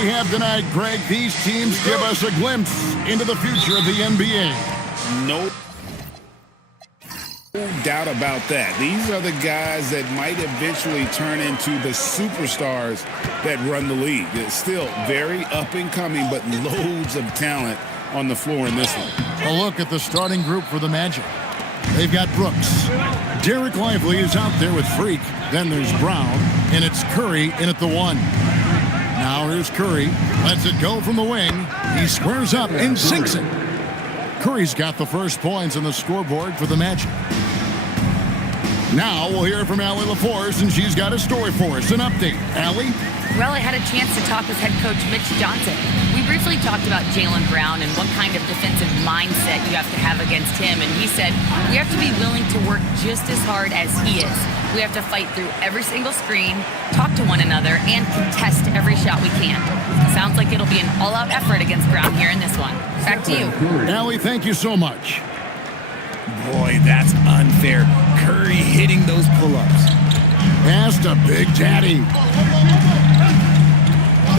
we have tonight, Greg. These teams give us a glimpse into the future of the NBA. No doubt about that. These are the guys that might eventually turn into the superstars that run the league. It's still very up and coming, but loads of talent on the floor in this one. A look at the starting group for the Magic. They've got Brooks. Derek Lively is out there with Freak. Then there's Brown, and it's Curry in at the 1. Now here's Curry. Lets it go from the wing. He squares up and sinks it. Curry's got the first points on the scoreboard for the Magic. Now we'll hear from Allie LaForce, and she's got a story for us. An update. Allie? Well, I had a chance to talk with head coach Mitch Johnson. We briefly talked about Jaylen Brown and what kind of defensive mindset you have to have against him. And he said, we have to be willing to work just as hard as he is. We have to fight through every single screen, talk to one another, and contest every shot we can. Sounds like it'll be an all-out effort against Brown here in this one. Back to you. Allie, thank you so much. Boy, that's unfair. Curry hitting those pull-ups. Pass to Big Daddy.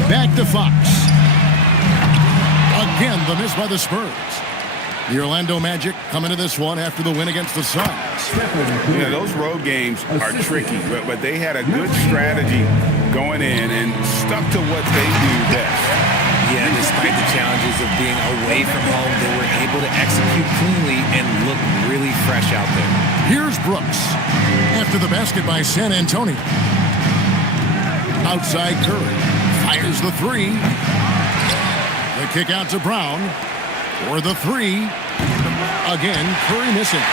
Back to Fox. Again, the miss by the Spurs. The Orlando Magic come into this one after the win against the Suns. Yeah, those road games are tricky, but they had a good strategy going in and stuck to what they do best. Yeah, despite the challenges of being away from home, they were able to execute cleanly and look really fresh out there. Here's Brooks. After the basket by San Antonio. Outside Curry. Fires the 3. The kick out to Brown. For the 3. Again, Curry missing.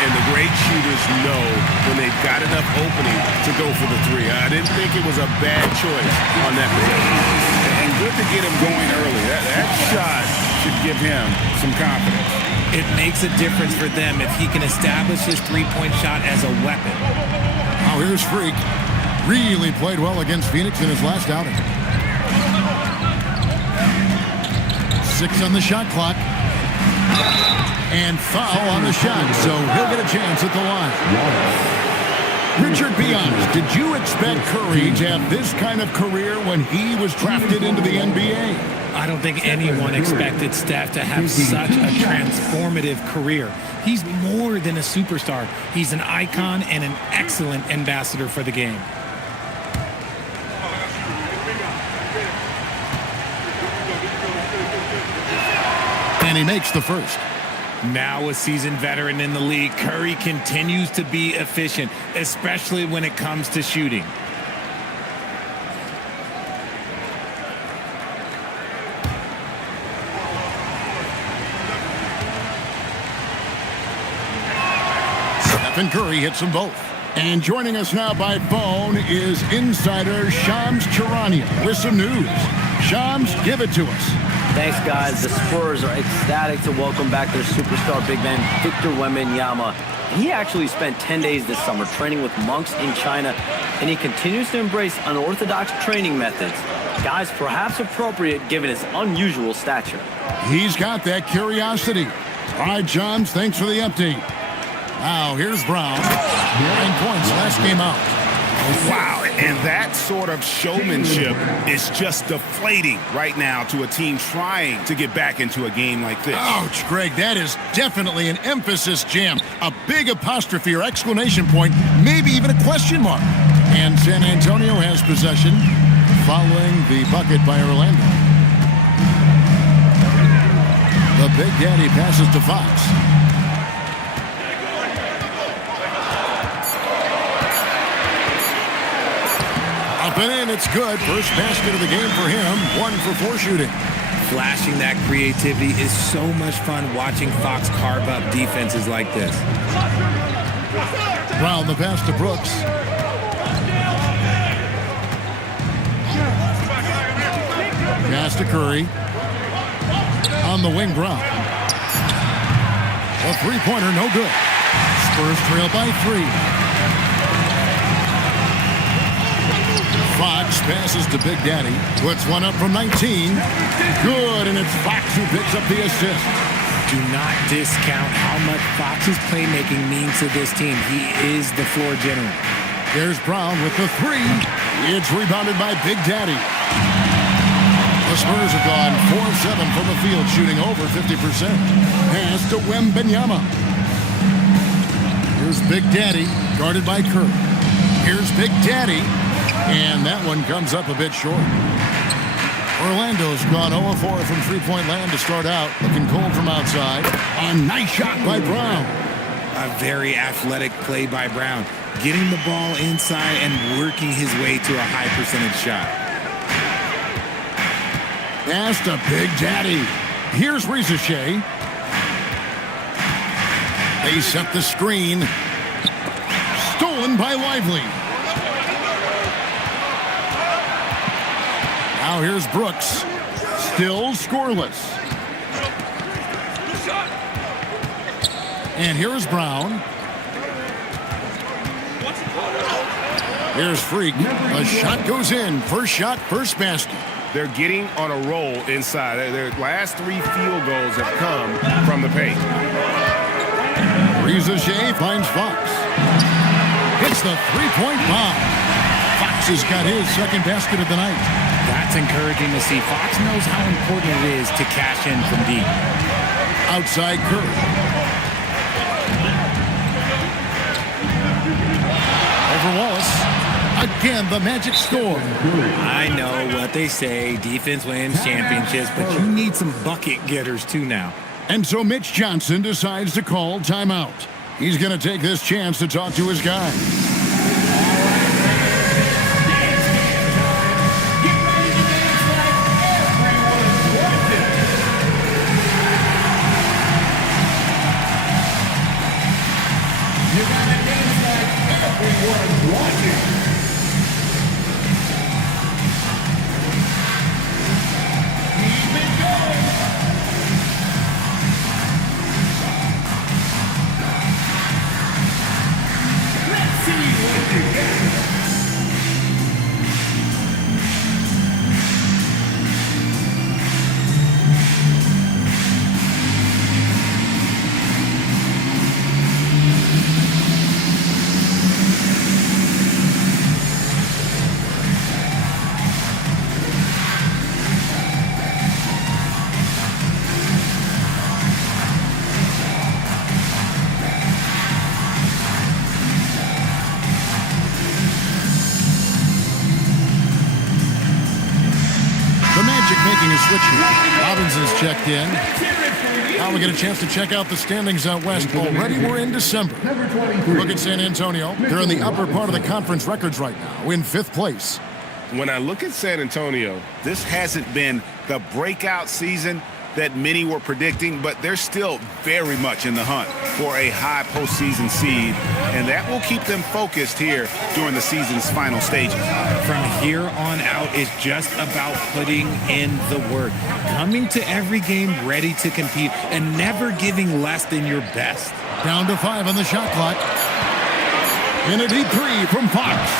And the great shooters know when they've got enough opening to go for the 3. I didn't think it was a bad choice on that possession. And good to get him going early. That shot should give him some confidence. It makes a difference for them if he can establish his three-point shot as a weapon. Now here's Freak. Really played well against Phoenix in his last outing. 6 on the shot clock. And foul on the shot, so he'll get a chance at the line. Richard, be honest, did you expect Curry to have this kind of career when he was drafted into the NBA? I don't think anyone expected Steph to have such a transformative career. He's more than a superstar. He's an icon and an excellent ambassador for the game. And he makes the first. Now a seasoned veteran in the league, Curry continues to be efficient, especially when it comes to shooting. Stephen Curry hits them both. And joining us now by phone is insider Shams Charania with some news. Shams, give it to us. Thanks, guys. The Spurs are ecstatic to welcome back their superstar big man, Victor Wembanyama. He actually spent 10 days this summer training with monks in China, and he continues to embrace unorthodox training methods. Guys, perhaps appropriate given his unusual stature. He's got that curiosity. All right, Shams, thanks for the update. Now, here's Brown. 9 points last game out. Wow, and that sort of showmanship is just deflating right now to a team trying to get back into a game like this. Ouch, Greg, that is definitely an emphasis jam. A big apostrophe or exclamation point, maybe even a question mark. And San Antonio has possession following the bucket by Orlando. The Big Daddy passes to Fox. Up and in, it's good. First basket of the game for him. 1 for 4 shooting. Flashing that creativity is so much fun watching Fox carve up defenses like this. Brown the pass to Brooks. Pass to Curry. On the wing, Brown. A three-pointer, no good. Spurs trail by 3. Fox passes to Big Daddy. Puts one up from 19. Good, and it's Fox who picks up the assist. Do not discount how much Fox's playmaking means to this team. He is the floor general. There's Brown with the 3. It's rebounded by Big Daddy. The Spurs have gone 4 of 7 from the field, shooting over 50%. Pass to Wembanyama. Here's Big Daddy, guarded by Curry. Here's Big Daddy, and that one comes up a bit short. Orlando's gone 0 of 4 from three-point land to start out, looking cold from outside. A nice shot by Brown. A very athletic play by Brown, getting the ball inside and working his way to a high percentage shot. Pass to Big Daddy. Here's Rizachet. They set the screen. Stolen by Lively. Now here's Brooks. Still scoreless. And here's Brown. Here's Freak. A shot goes in. First shot, first basket. They're getting on a roll inside. Their last 3 field goals have come from the paint. Rizachet finds Fox. Hits the three-point bomb. Fox has got his second basket of the night. That's encouraging to see. Fox knows how important it is to cash in from deep. Outside Curry. Over Wallace. Again, the Magic score. I know what they say, defense wins championships, but you need some bucket getters too now. And so Mitch Johnson decides to call timeout. He's going to take this chance to talk to his guys. You gotta dance like everyone's watching. Making a switch here. Robinson's checked in. Now we get a chance to check out the standings out west. Already we're in December. Look at San Antonio. They're in the upper part of the conference records right now, in 5th place. When I look at San Antonio, This hasn't been the breakout season that many were predicting, but they're still very much in the hunt for a high postseason seed, and that will keep them focused here during the season's final stages. From here on out, it's just about putting in the work, coming to every game ready to compete, and never giving less than your best. Down to 5 on the shot clock. In a deep 3 from Fox.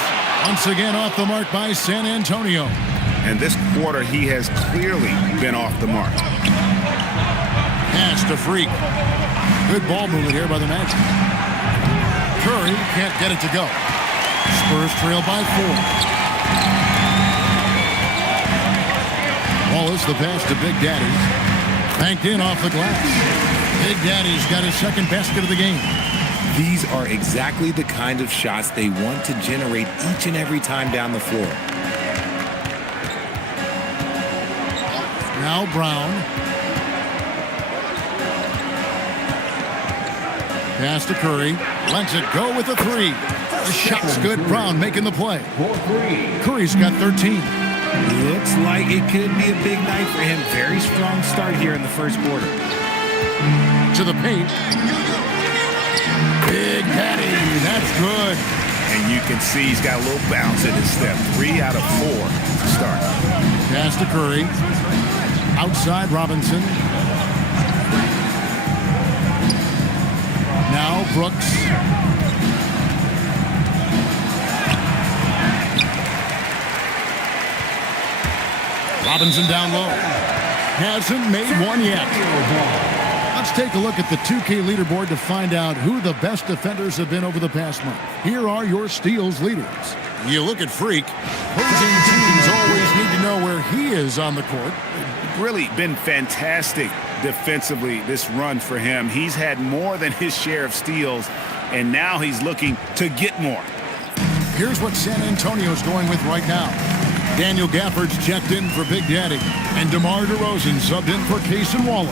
Once again off the mark by San Antonio. And this quarter, he has clearly been off the mark. Pass to Freak. Good ball movement here by the Magic. Curry can't get it to go. Spurs trail by 4. Wallace, the pass to Big Daddy. Banked in off the glass. Big Daddy's got his second basket of the game. These are exactly the kind of shots they want to generate each and every time down the floor. Now Brown. Pass to Curry. Lets it go with a 3. The shot's good. Brown making the play. Curry's got 13. Looks like it could be a big night for him. Very strong start here in the first quarter. To the paint. Big Daddy. That's good. And you can see he's got a little bounce in his step. 3 out of 4 to start. Pass to Curry. Outside Robinson. Now Brooks. Robinson down low. Hasn't made one yet. Let's take a look at the 2K leaderboard to find out who the best defenders have been over the past month. Here are your steals leaders. You look at Freak. Opposing teams always need to know where he is on the court. Really been fantastic defensively this run for him. He's had more than his share of steals, and now he's looking to get more. Here's what San Antonio's going with right now. Daniel Gafford's checked in for Big Daddy, and DeMar DeRozan subbed in for Cason Wallace.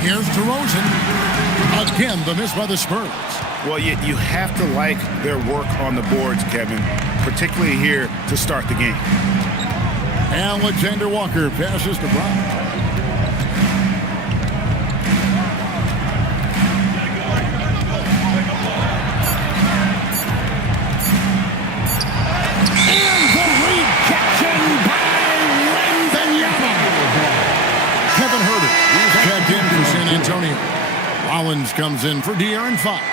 Here's DeRozan. Again, the miss by the Spurs. Well, you have to like their work on the boards, Kevin, particularly here to start the game. Alexander Walker passes to Brown. And the rejection by Wembanyama. Kevin Herter is checked in for San Antonio. Rollins comes in for De'Aaron Fox.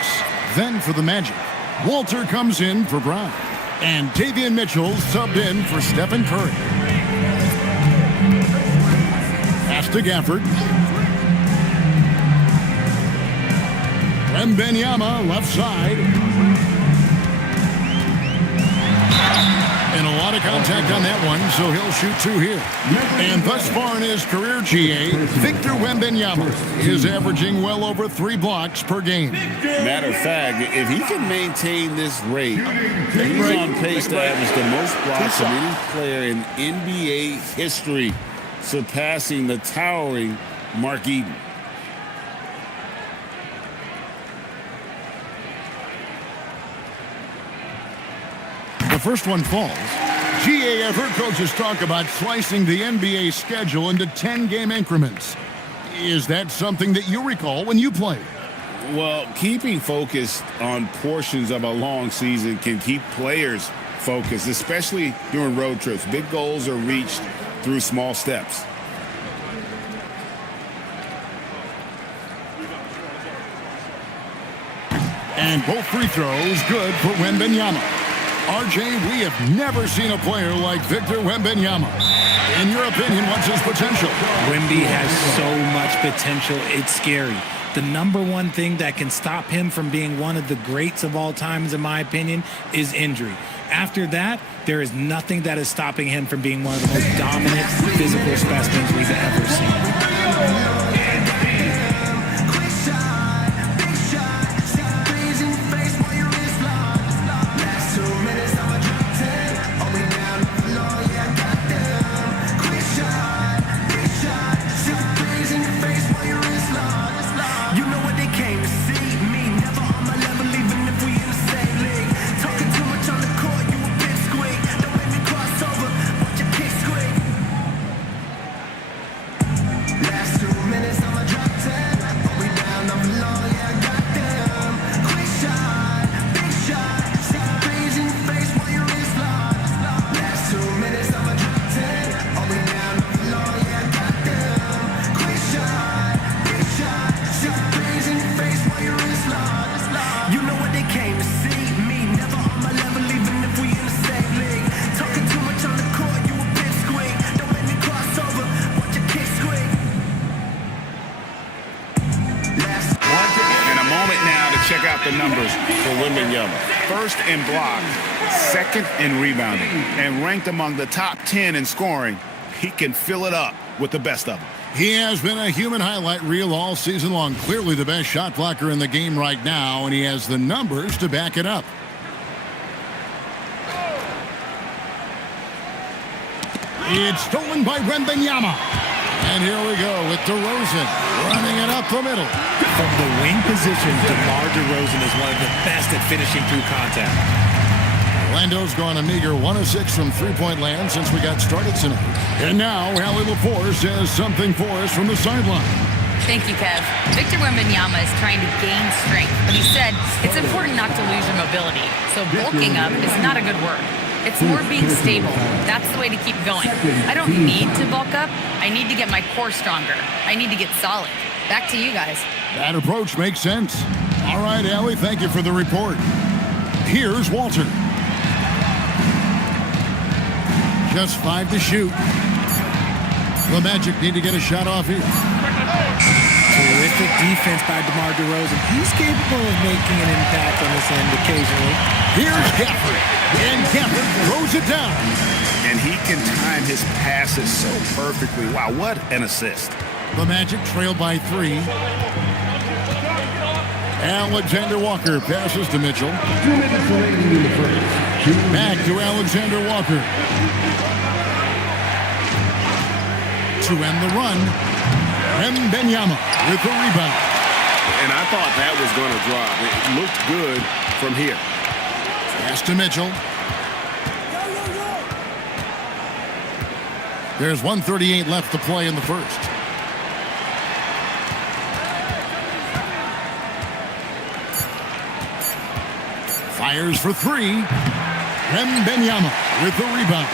Then for the Magic, Walter comes in for Brown. And Davion Mitchell subbed in for Stephen Curry. Pass to Gafford. Wembanyama left side. And a lot of contact on that one, so he'll shoot two here. And thus far in his career, GA, Victor Wembanyama is averaging well over 3 blocks per game. Matter of fact, if he can maintain this rate, he's on pace to average the most blocks of any player in NBA history, surpassing the towering Mark Eaton. The first one falls. GA, I've heard coaches talk about slicing the NBA schedule into 10-game increments. Is that something that you recall when you played? Well, keeping focused on portions of a long season can keep players focused, especially during road trips. Big goals are reached through small steps. And both free throws good for Wembanyama. RJ, we have never seen a player like Victor Wembanyama. In your opinion, what's his potential? Wemby has so much potential, it's scary. The number one thing that can stop him from being one of the greats of all times, in my opinion, is injury. After that, there is nothing that is stopping him from being one of the most dominant physical specimens we've ever seen. Check out the numbers for Wembanyama. First in block, second in rebounding, and ranked among the top 10 in scoring. He can fill it up with the best of them. He has been a human highlight reel all season long. Clearly the best shot blocker in the game right now, and he has the numbers to back it up. It's stolen by Wembanyama. And here we go with DeRozan running it up the middle. From the wing position, DeMar DeRozan is one of the best at finishing through contact. Orlando's gone a meager 1 of 6 from three-point land since we got started tonight. And now, Allie LaForce has something for us from the sideline. Thank you, Kev. Victor Wembanyama is trying to gain strength, but he said it's important not to lose your mobility. So bulking up is not a good word. It's more being stable. That's the way to keep going. I don't need to bulk up. I need to get my core stronger. I need to get solid. Back to you guys. That approach makes sense. All right, Allie, thank you for the report. Here's Walter. Just 5 to shoot. The Magic need to get a shot off here. Terrific defense by DeMar DeRozan. He's capable of making an impact on this end occasionally. Here's Gafford, and Gafford throws it down. And he can time his passes so perfectly. Wow, what an assist. The Magic trail by 3. Alexander Walker passes to Mitchell. 2 minutes remaining in the first. Back to Alexander Walker. To end the run, Wembanyama with the rebound. And I thought that was going to drop. It looked good from here. Pass to Mitchell. There's 1:38 left to play in the first. Fires for 3. Wembanyama with the rebound.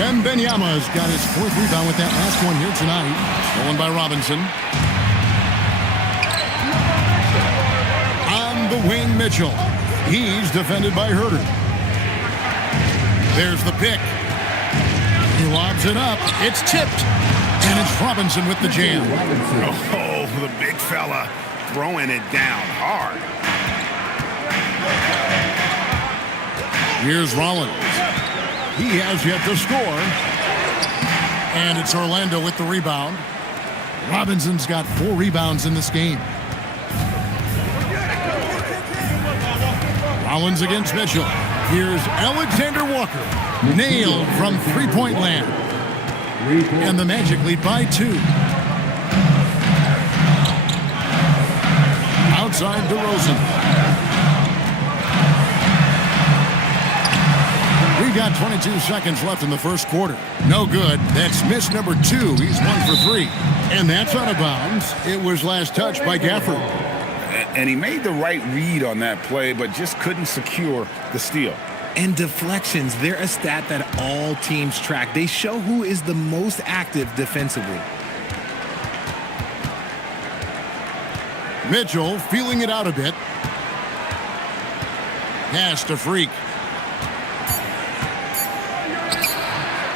Wembanyama has got his 4th rebound with that last one here tonight. Stolen by Robinson. On the wing, Mitchell. He's defended by Herter. There's the pick. He lobs it up. It's tipped. And it's Robinson with the jam. Oh, the big fella throwing it down hard. Here's Rollins. He has yet to score. And it's Orlando with the rebound. Robinson's got 4 rebounds in this game. Rollins against Mitchell. Here's Alexander Walker. Nailed from three-point land. And the Magic lead by 2. Outside DeRozan. We've got 22 seconds left in the first quarter. No good. That's miss number 2. He's 1 for 3. And that's out of bounds. It was last touched by Gafford. And he made the right read on that play, but just couldn't secure the steal. And deflections, they're a stat that all teams track. They show who is the most active defensively. Mitchell feeling it out a bit. Pass to Freak.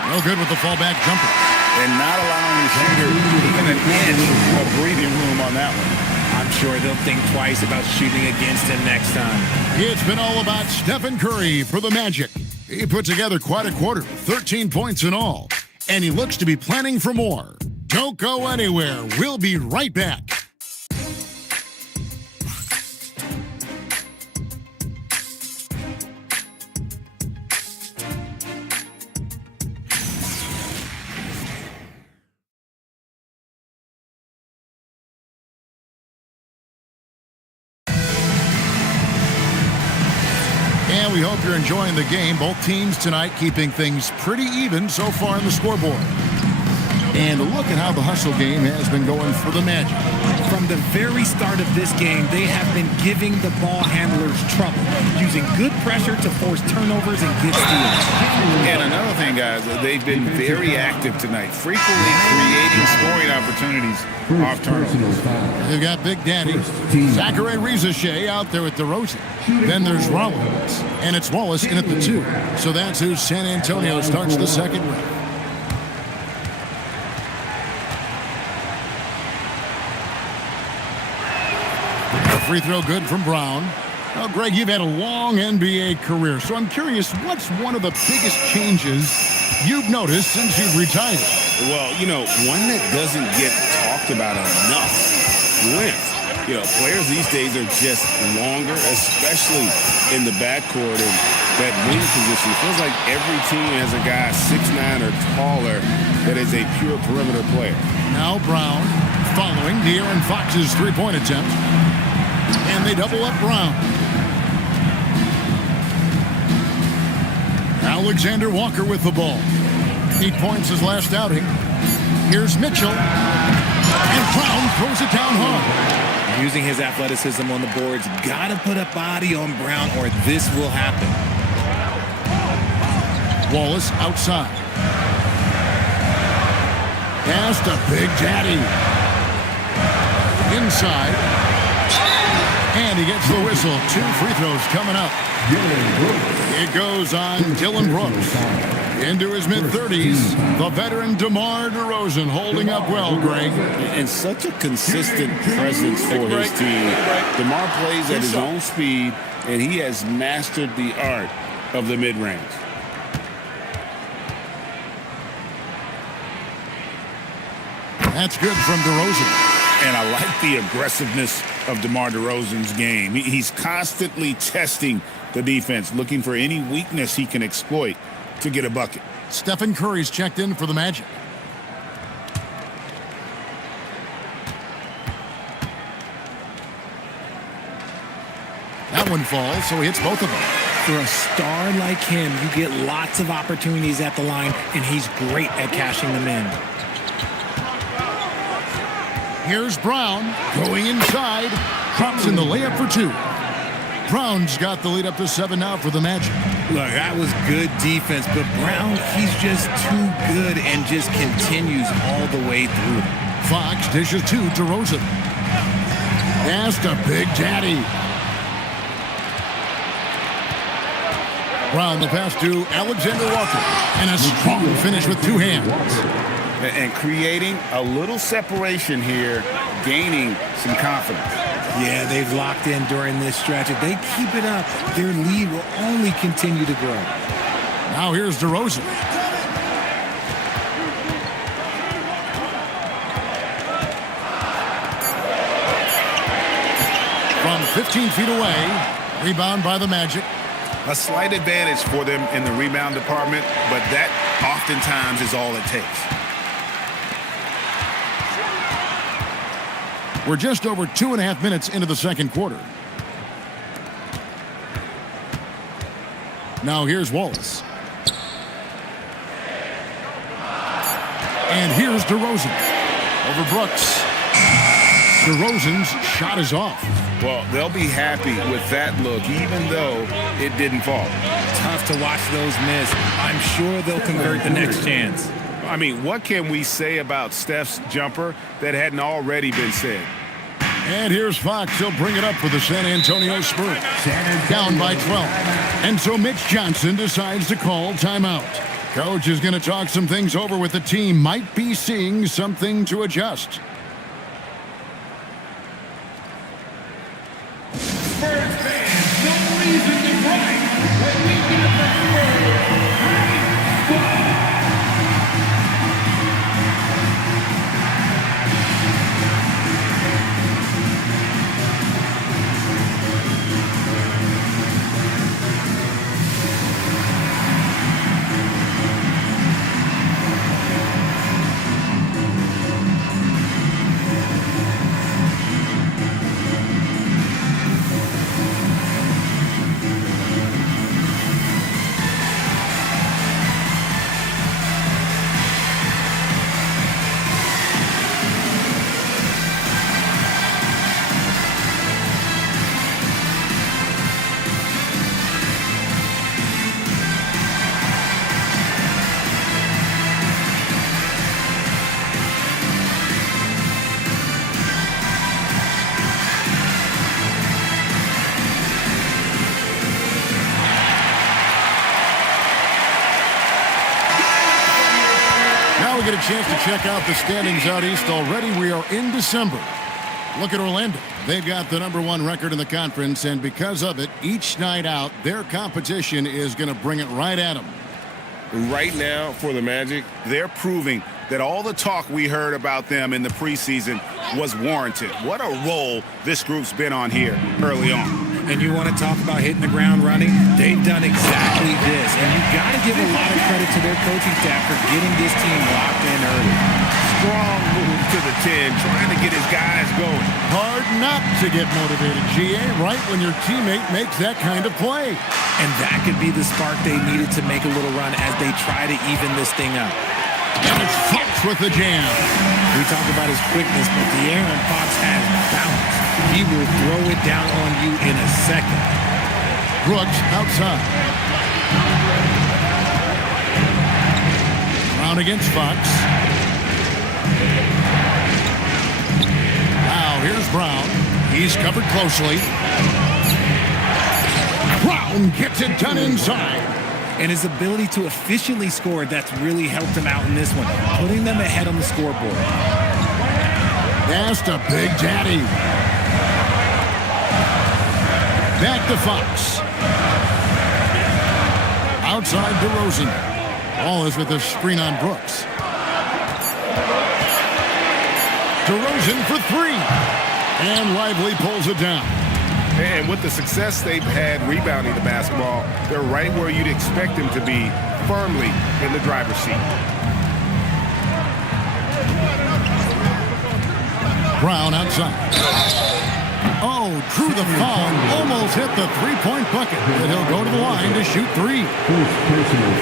No good with the fallback jumper. And not allowing the shooter even an inch of breathing room on that one. I'm sure they'll think twice about shooting against him next time. It's been all about Stephen Curry for the Magic. He put together quite a quarter, 13 points in all. And he looks to be planning for more. Don't go anywhere. We'll be right back. And we hope you're enjoying the game. Both teams tonight keeping things pretty even so far in the scoreboard. And look at how the hustle game has been going for the Magic. From the very start of this game, they have been giving the ball handlers trouble, using good pressure to force turnovers and get steals. And another thing, guys, they've been very active tonight, frequently creating scoring opportunities off turnovers. They've got Big Daddy, Zachary Rizachet out there with DeRozan. Then there's Rollins, and it's Wallace in at the 2. So that's who San Antonio starts the second with. Free throw good from Brown. Well, Greg, you've had a long NBA career, so I'm curious, what's one of the biggest changes you've noticed since you've retired? Well, one that doesn't get talked about enough, length. Players these days are just longer, especially in the backcourt and that wing position. It feels like every team has a guy 6'9" or taller that is a pure perimeter player. Now Brown following De'Aaron Fox's three-point attempt. And they double up Brown. Alexander Walker with the ball. 8 points his last outing. Here's Mitchell. And Brown throws it down hard. Using his athleticism on the boards, gotta put a body on Brown or this will happen. Wallace outside. Pass to Big Daddy. Inside. And he gets the whistle. 2 free throws coming up. It goes on Dylan Brooks. Into his mid-30s, the veteran DeMar DeRozan holding up well, Greg. And such a consistent presence for his team. DeMar plays at his own speed, and he has mastered the art of the mid-range. That's good from DeRozan. And I like the aggressiveness of DeMar DeRozan's game. He's constantly testing the defense, looking for any weakness he can exploit to get a bucket. Stephen Curry's checked in for the Magic. That one falls, so he hits both of them. For a star like him, you get lots of opportunities at the line, and he's great at cashing them in. Here's Brown going inside. Drops in the layup for two. Brown's got the lead up to 7 now for the Magic. Look, that was good defense, but Brown, he's just too good and just continues all the way through. Fox dishes to DeRozan. Pass to Big Daddy. Brown the pass to Alexander Walker. And a strong finish with two hands. And creating a little separation here, gaining some confidence. Yeah, they've locked in during this stretch. If they keep it up, their lead will only continue to grow. Now here's DeRozan. From 15 feet away, rebound by the Magic. A slight advantage for them in the rebound department, but that oftentimes is all it takes. We're just over 2.5 minutes into the second quarter. Now here's Wallace. And here's DeRozan. Over Brooks. DeRozan's shot is off. Well, they'll be happy with that look, even though it didn't fall. Tough to watch those miss. I'm sure they'll convert the next chance. I mean, what can we say about Steph's jumper that hadn't already been said? And here's Fox. He'll bring it up for the San Antonio Spurs. Down by 12. And so Mitch Johnson decides to call timeout. Coach is going to talk some things over with the team. Might be seeing something to adjust. Spurs fans, no reason to cry when we get the Spurs. We get a chance to check out the standings out east. Already we are in December. Look at Orlando. They've got the #1 record in the conference, and because of it, each night out, their competition is going to bring it right at them. Right now, for the Magic, They're proving that all the talk we heard about them in the preseason was warranted. What a role this group's been on here early on. And you want to talk about hitting the ground running? They've done exactly this. And you've got to give a lot of credit to their coaching staff for getting this team locked in early. Strong move to the 10, trying to get his guys going. Hard not to get motivated, GA, right when your teammate makes that kind of play. And that could be the spark they needed to make a little run as they try to even this thing up. And it's Fox with the jam. We talk about his quickness, but De'Aaron Fox has balance. He will throw it down on you in a second. Brooks outside. Brown against Fox. Now here's Brown. He's covered closely. Brown gets it done inside. and his ability to efficiently score that's really helped him out in this one, putting them ahead on the scoreboard. Pass to Big Daddy. Back to Fox. Outside DeRozan. Ball is with the screen on Brooks. DeRozan for three. And Lively pulls it down. And with the success they've had rebounding the basketball, they're right where you'd expect them to be, firmly in the driver's seat. Brown outside. Oh, drew the foul. Almost hit the three-point bucket. But he'll go to the line to shoot three.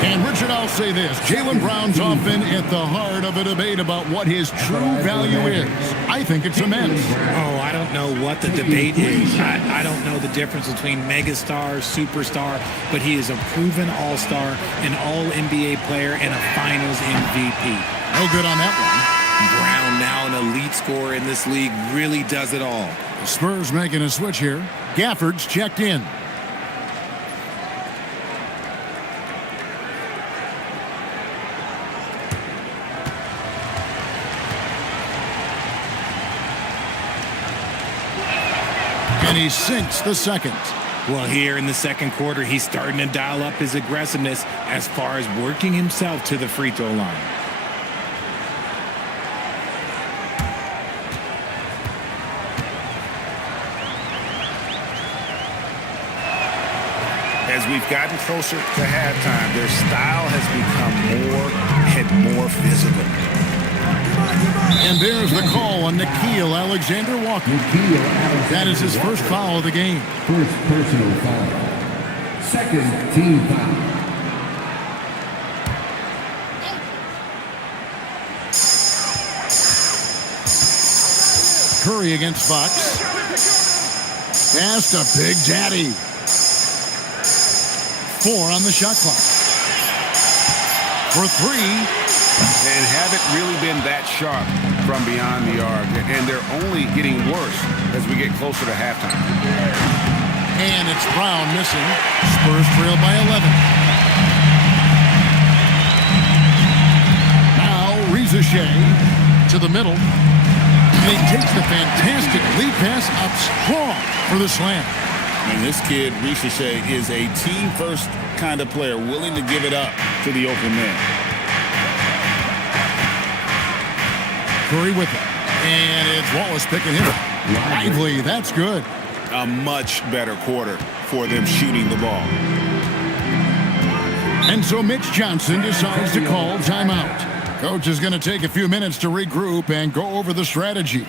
And Richard, I'll say this. Jaylen Brown's often at the heart of a debate about what his true value is. I think it's immense. Oh, I don't know what the debate is. I don't know the difference between megastar, superstar, but he is a proven all-star, an all-NBA player, and a finals MVP. No good on that one. Brown, now an elite scorer in this league, really does it all. The Spurs making a switch here. Gafford's checked in. And he sinks the second. Well, here in the second quarter, he's starting to dial up his aggressiveness as far as working himself to the free throw line. As we've gotten closer to halftime, their style has become more and more physical. And there's the call on Nickeil Alexander-Walker. That is his first foul of the game. First personal foul. Second team foul. Curry against Fox. Pass to Big Daddy. 4 on the shot clock. For 3. And haven't really been that sharp from beyond the arc. And they're only getting worse as we get closer to halftime. And it's Brown missing. Spurs trail by 11. Now Shea to the middle. And he takes the fantastic lead pass up strong for the slam. And this kid, Shea, is a team-first kind of player, willing to give it up to the open man. Curry with it. And it's Wallace picking him up. Lively, that's good. A much better quarter for them shooting the ball. And so Mitch Johnson decides to call timeout. Coach is going to take a few minutes to regroup and go over the strategy.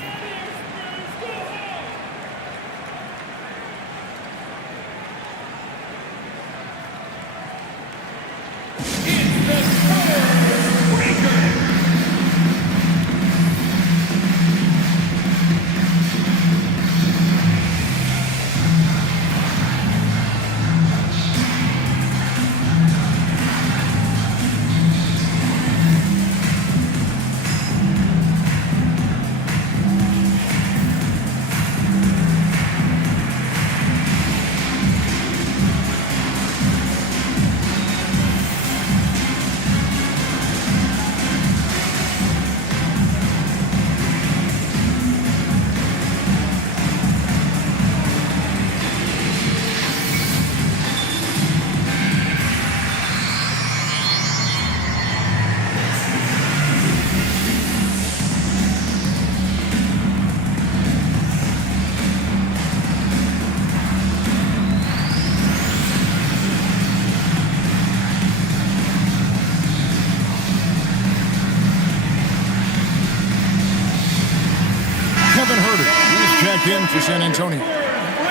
In for San Antonio.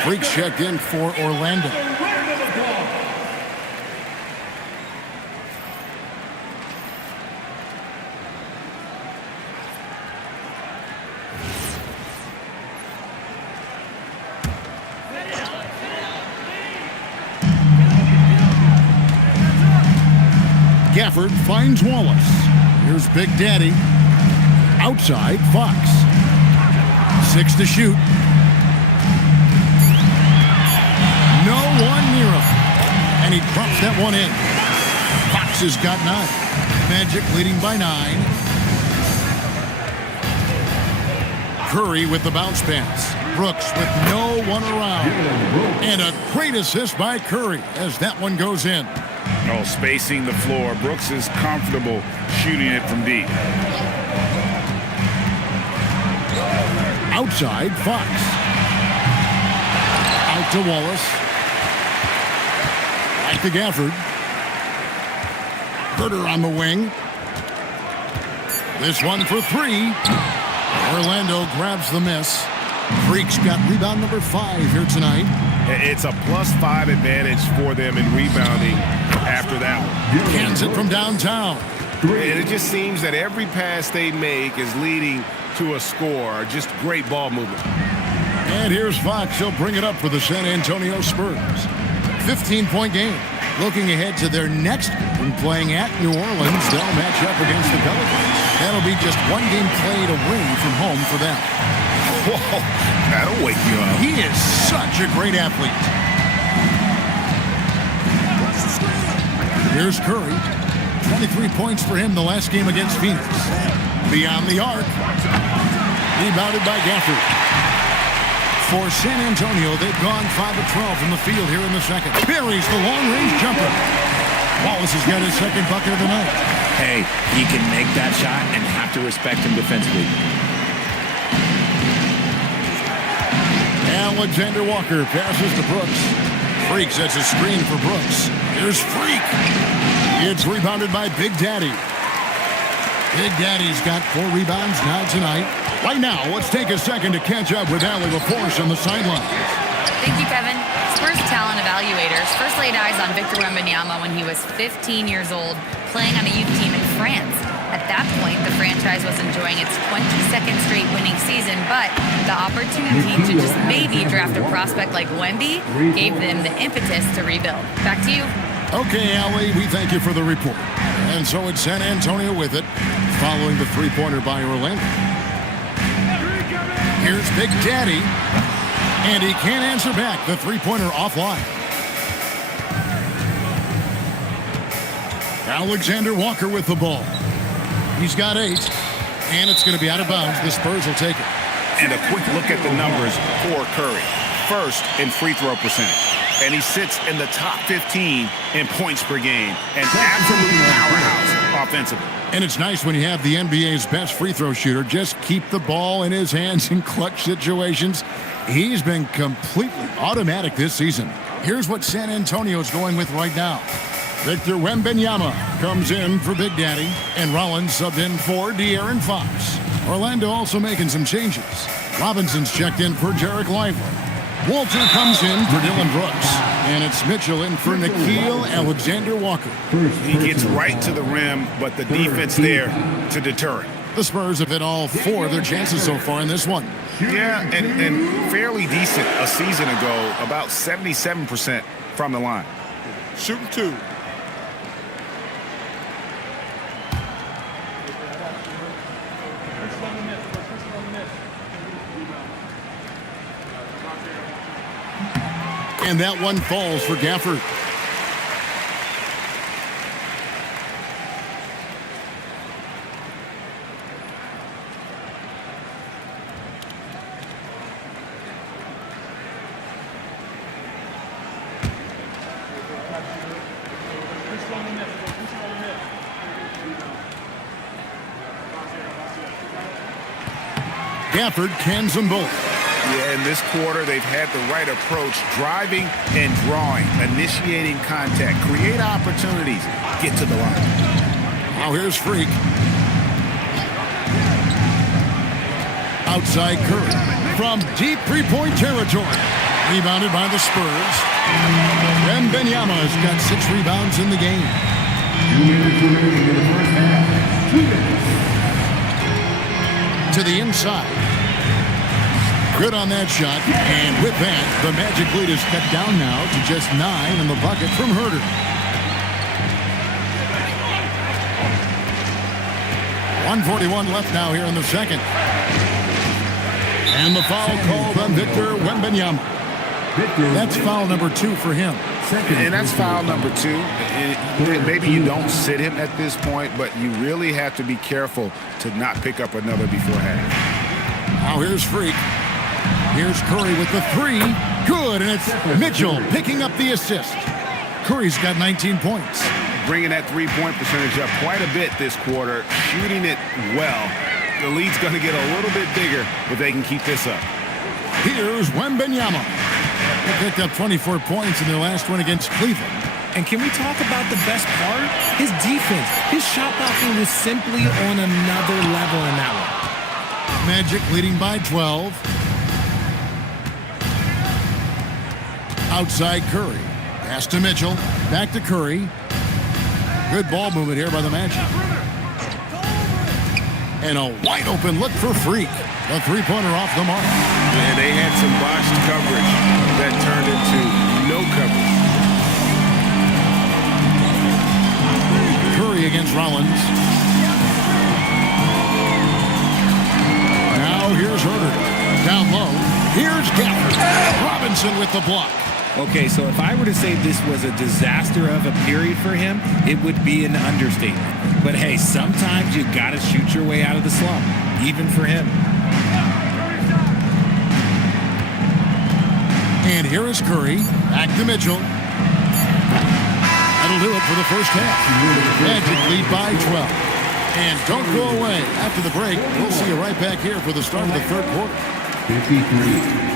Freaks checked in for Orlando. Gafford finds Wallace. Here's Big Daddy. Outside, Fox. 6 to shoot. No one near him. And he drops that one in. Brooks has got 9. Magic leading by 9. Curry with the bounce pass. Brooks with no one around. And a great assist by Curry as that one goes in. Oh, spacing the floor. Brooks is comfortable shooting it from deep. Outside, Fox. Out to Wallace. Back to Gafford. Herter on the wing. This one for 3. Orlando grabs the miss. Freak's got rebound number 5 here tonight. It's a +5 advantage for them in rebounding after that one. Cans it from downtown. And it just seems that every pass they make is leading to a score. Just great ball movement. And here's Fox. He'll bring it up for the San Antonio Spurs. 15-point game. Looking ahead to their next game, playing at New Orleans, they'll match up against the Pelicans. That'll be just one game played away from home for them. Whoa, that'll wake you up. He is such a great athlete. Here's Curry. 23 points for him the last game against Phoenix. Beyond the arc. Rebounded by Gafford. For San Antonio, they've gone 5 of 12 from the field here in the second. Buries the long-range jumper. Wallace has got his second bucket of the night. Hey, he can make that shot and have to respect him defensively. Alexander Walker passes to Brooks. Freak sets a screen for Brooks. Here's Freak. It's rebounded by Big Daddy. Big Daddy's got 4 rebounds now tonight. Right now, let's take a second to catch up with Allie LaForce on the sideline. Thank you, Kevin. Spurs talent evaluators first laid eyes on Victor Wembanyama when he was 15 years old, playing on a youth team in France. At that point, the franchise was enjoying its 22nd straight winning season, but the opportunity to just maybe draft a prospect like Wemby gave them the impetus to rebuild. Back to you. Okay, Allie, we thank you for the report. And so it's San Antonio with it, following the three-pointer by Orlando. Here's Big Daddy, and he can't answer back. The three-pointer offline. Alexander Walker with the ball. He's got 8, and it's going to be out of bounds. The Spurs will take it. And a quick look at the numbers for Curry. First in free throw percentage. And he sits in the top 15 in points per game. An absolute powerhouse offensively. And it's nice when you have the NBA's best free throw shooter just keep the ball in his hands in clutch situations. He's been completely automatic this season. Here's what San Antonio's going with right now. Victor Wembanyama comes in for Big Daddy, and Rollins subbed in for De'Aaron Fox. Orlando also making some changes. Robinson's checked in for Derek Lively. Walter comes in for Dylan Brooks. And it's Mitchell in for Nickeil Alexander-Walker. He gets right to the rim, but the defense there to deter it. The Spurs have hit all 4 of their chances so far in this one. Yeah, and fairly decent a season ago, about 77% from the line. Shooting 2. And that one falls for Gafford. Gafford cans them both. Yeah, in this quarter, they've had the right approach, driving and drawing, initiating contact, create opportunities, get to the line. Now here's Freak. Outside Curry from deep three-point territory. Rebounded by the Spurs. Wembanyama's got 6 rebounds in the game. To the inside. Good on that shot, and with that, the Magic lead is cut down now to just 9 in the bucket from Herter. 1:41 left now here in the second. And the foul called on Victor Wembanyama. That's foul number 2 for him. And that's foul number 2. Maybe you don't sit him at this point, but you really have to be careful to not pick up another before half. Now here's Freak. Here's Curry with the 3. Good, and it's Mitchell picking up the assist. Curry's got 19 points. Bringing that three-point percentage up quite a bit this quarter, shooting it well. The lead's going to get a little bit bigger if they can keep this up. Here's Wembanyama. They picked up 24 points in their last one against Cleveland. And can we talk about the best part? His defense. His shot blocking was simply on another level in that one. Magic leading by 12. Outside Curry. Pass to Mitchell. Back to Curry. Good ball movement here by the Magic. And a wide open look for Freak. The three-pointer off the mark. And they had some botched coverage that turned into no coverage. Curry against Rollins. Now here's Herter. Down low. Here's Gafford. Robinson with the block. Okay, so if I were to say this was a disaster of a period for him, it would be an understatement. But hey, sometimes you got to shoot your way out of the slump, even for him. And here is Curry. Back to Mitchell. That'll do it for the first half. Magic lead by 12. And don't go away. After the break, we'll see you right back here for the start of the third quarter. 53.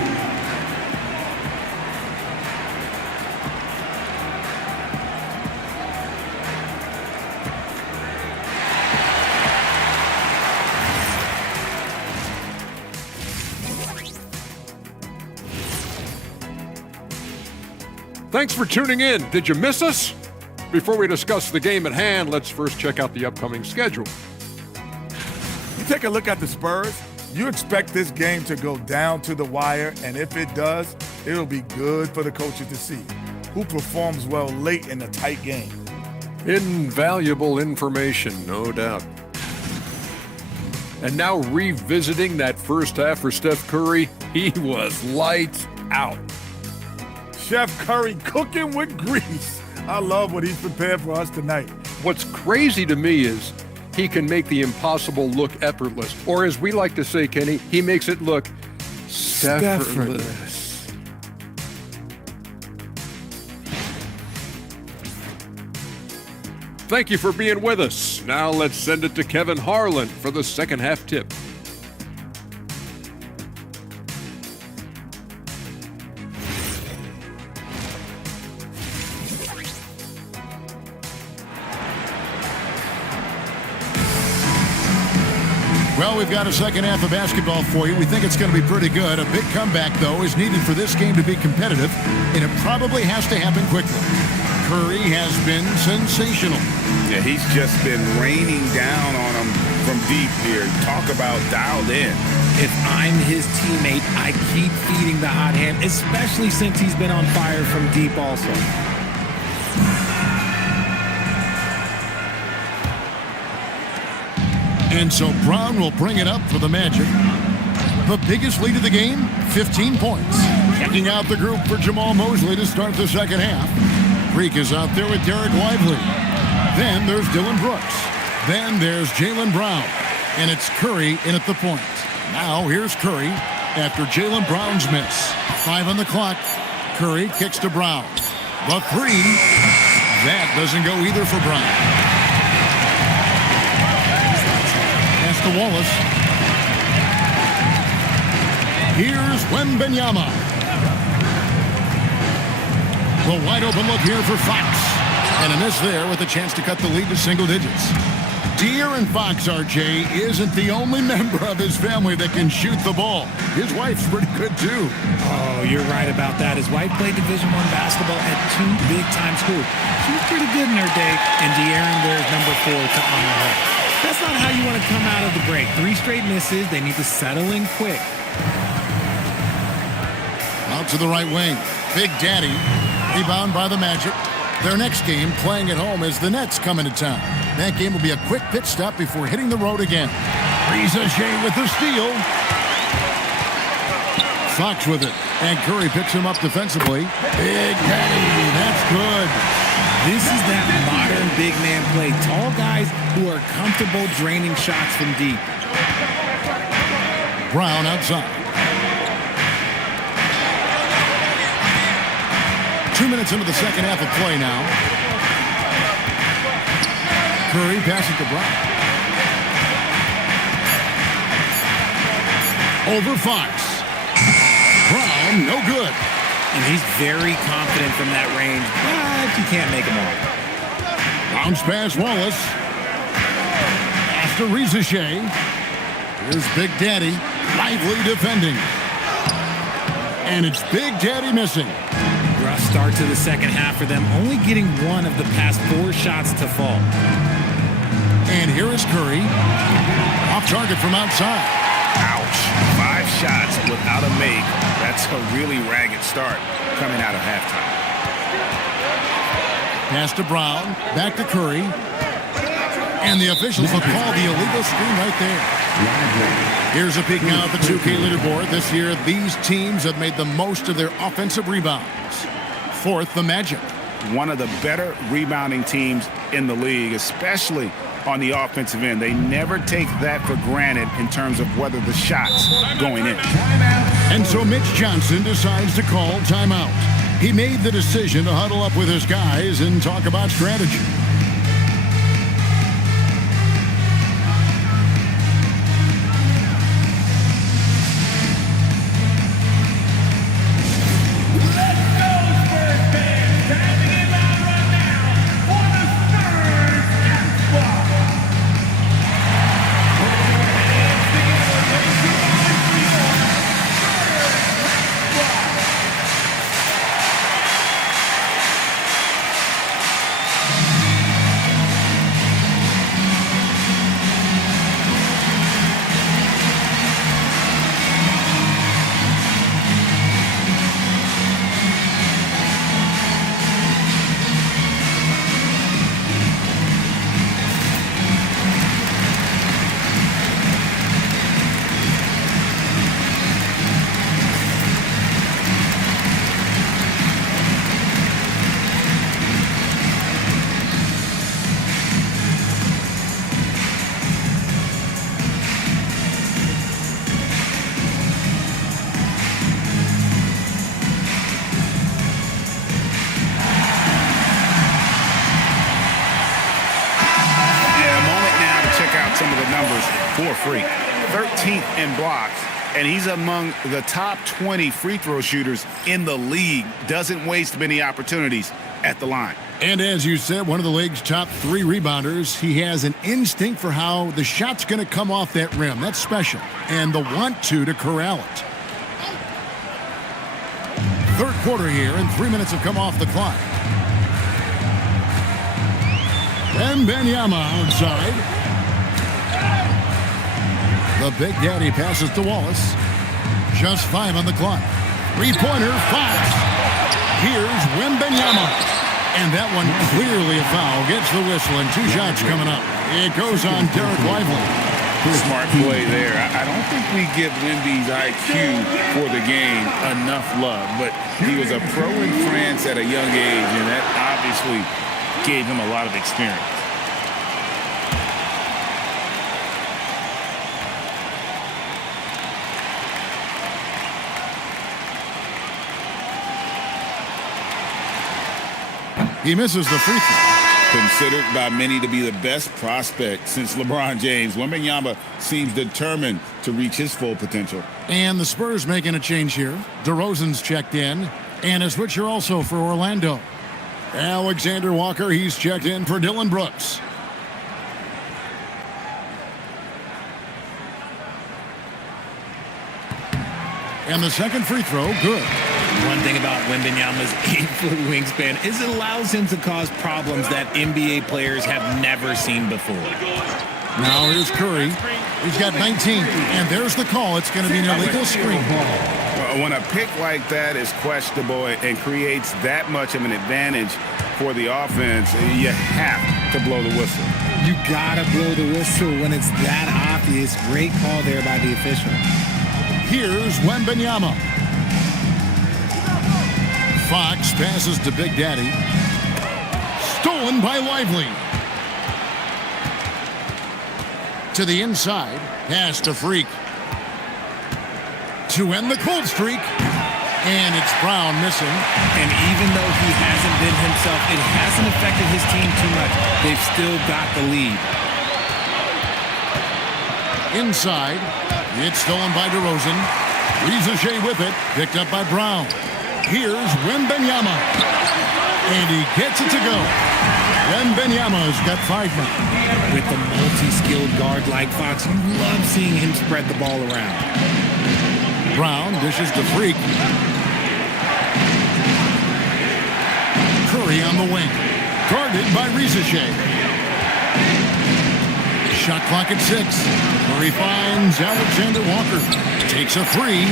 Thanks for tuning in. Did you miss us? Before we discuss the game at hand, let's first check out the upcoming schedule. You take a look at the Spurs, you expect this game to go down to the wire, and if it does, it'll be good for the coaches to see who performs well late in a tight game. Invaluable information, no doubt. And now revisiting that first half for Steph Curry, he was lights out. Chef Curry cooking with grease. I love what he's prepared for us tonight. What's crazy to me is he can make the impossible look effortless. Or as we like to say, Kenny, he makes it look effortless. Thank you for being with us. Now let's send it to Kevin Harlan for the second half tip. Well, we've got a second half of basketball for you. We think it's going to be pretty good. A big comeback, though, is needed for this game to be competitive, and it probably has to happen quickly. Curry has been sensational. Yeah, he's just been raining down on them from deep here. Talk about dialed in. If I'm his teammate, I keep feeding the hot hand, especially since he's been on fire from deep also. And so Brown will bring it up for the Magic. The biggest lead of the game, 15 points. Checking out the group for Jamal Mosley to start the second half. Freak is out there with Derek Lively. Then there's Dylan Brooks. Then there's Jaylen Brown. And it's Curry in at the point. Now here's Curry after Jaylen Brown's miss. 5 on the clock. Curry kicks to Brown. The 3. That doesn't go either for Brown. To Wallace. Here's Wembanyama. The wide open look here for Fox. And a miss there with a chance to cut the lead to single digits. De'Aaron Fox, RJ, isn't the only member of his family that can shoot the ball. His wife's pretty good, too. Oh, you're right about that. His wife played Division I basketball at 2 big-time schools. She was pretty good in her day, and De'Aaron wears number 4 to honor her. That's not how you want to come out of the break. 3 straight misses. They need to settle in quick. Out to the right wing. Big Daddy. Rebound by the Magic. Their next game, playing at home, as the Nets come into town. That game will be a quick pit stop before hitting the road again. Reza Shea with the steal. Fox with it. And Curry picks him up defensively. Big Daddy. That's Good. This is that modern big man play. Tall guys who are comfortable draining shots from deep. Brown outside. 2 minutes into the second half of play now. Curry passes to Brown. Over Fox. Brown, no good. And he's very confident from that range, but you can't make him all. Bounce pass Wallace. After Rizachet. Here's Big Daddy. Lively defending. And it's Big Daddy missing. Rough start to the second half for them, only getting one of the past 4 shots to fall. And here is Curry. Off target from outside. Ouch. 5 shots without a make. That's a really ragged start coming out of halftime. Pass to Brown. Back to Curry. And the officials will call the illegal screen right there. Here's a peek now at the 2K leaderboard. This year, these teams have made the most of their offensive rebounds. Fourth, the Magic. One of the better rebounding teams in the league, especially on the offensive end. They never take that for granted in terms of whether the shot's going in. And so Mitch Johnson decides to call timeout. He made the decision to huddle up with his guys and talk about strategy. For Freak, 13th in blocks, and he's among the top 20 free throw shooters in the league. Doesn't waste many opportunities at the line. And as you said, one of the league's top 3 rebounders. He has an instinct for how the shot's going to come off that rim. That's special. And the want-to corral it. Third quarter here, and 3 minutes have come off the clock. Wembanyama outside. The Big Daddy passes to Wallace. Just 5 on the clock. Three-pointer, Fox. Here's Wembanyama. And that one clearly a foul. Gets the whistle, and 2 shots coming up. It goes on Derek Lively. Smart play there. I don't think we give Wemby's IQ for the game enough love, but he was a pro in France at a young age, and that obviously gave him a lot of experience. He misses the free throw. Considered by many to be the best prospect since LeBron James, Wembanyama seems determined to reach his full potential. And the Spurs making a change here. DeRozan's checked in. And a switcher also for Orlando. Alexander Walker, he's checked in for Dylan Brooks. And the second free throw, good. One thing about Wembanyama's 8-foot wingspan is it allows him to cause problems that NBA players have never seen before. Now here's Curry. He's got 19, and there's the call. It's going to be an illegal screen. When a pick like that is questionable and creates that much of an advantage for the offense, you have to blow the whistle. You got to blow the whistle when it's that obvious. Great call there by the official. Here's Wembanyama. Fox passes to Big Daddy. Stolen by Lively. To the inside. Pass to Freak. To end the cold streak. And it's Brown missing. And even though he hasn't been himself, it hasn't affected his team too much. They've still got the lead. Inside. It's stolen by DeRozan. Rizachet with it. Picked up by Brown. Here's Wembanyama. And he gets it to go. Wembanyama's got 5 men. With a multi-skilled guard like Fox, you love seeing him spread the ball around. Brown dishes to Freak. Curry on the wing. Guarded by Rizachet. Shot clock at 6. Curry finds Alexander Walker. Takes a 3.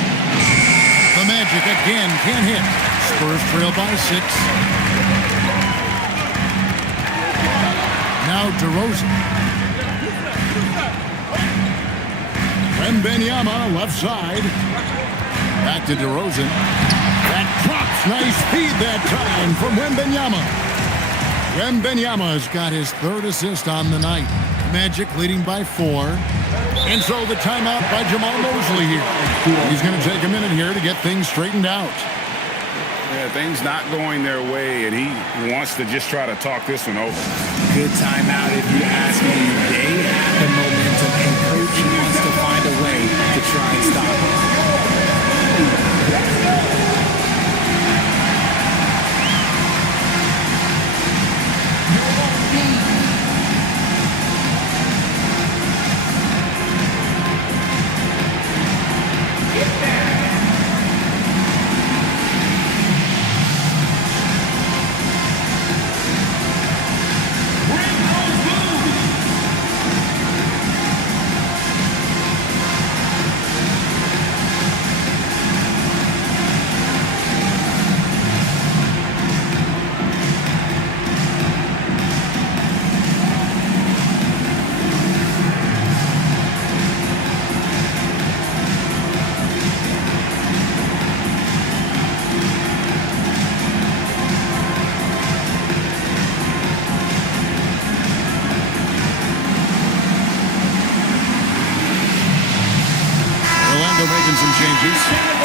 The Magic again can't hit. Spurs trail by 6. Now DeRozan. Wembanyama left side. Back to DeRozan. That drops. Nice speed that time from Wembanyama. Wembanyama's got his 3rd assist on the night. Magic leading by 4. And so the timeout by Jamal Mosley here. He's going to take a minute here to get things straightened out. Yeah, things not going their way, and he wants to just try to talk this one over. Good timeout if you ask me. They have the momentum, and coach wants to find a way to try and stop it.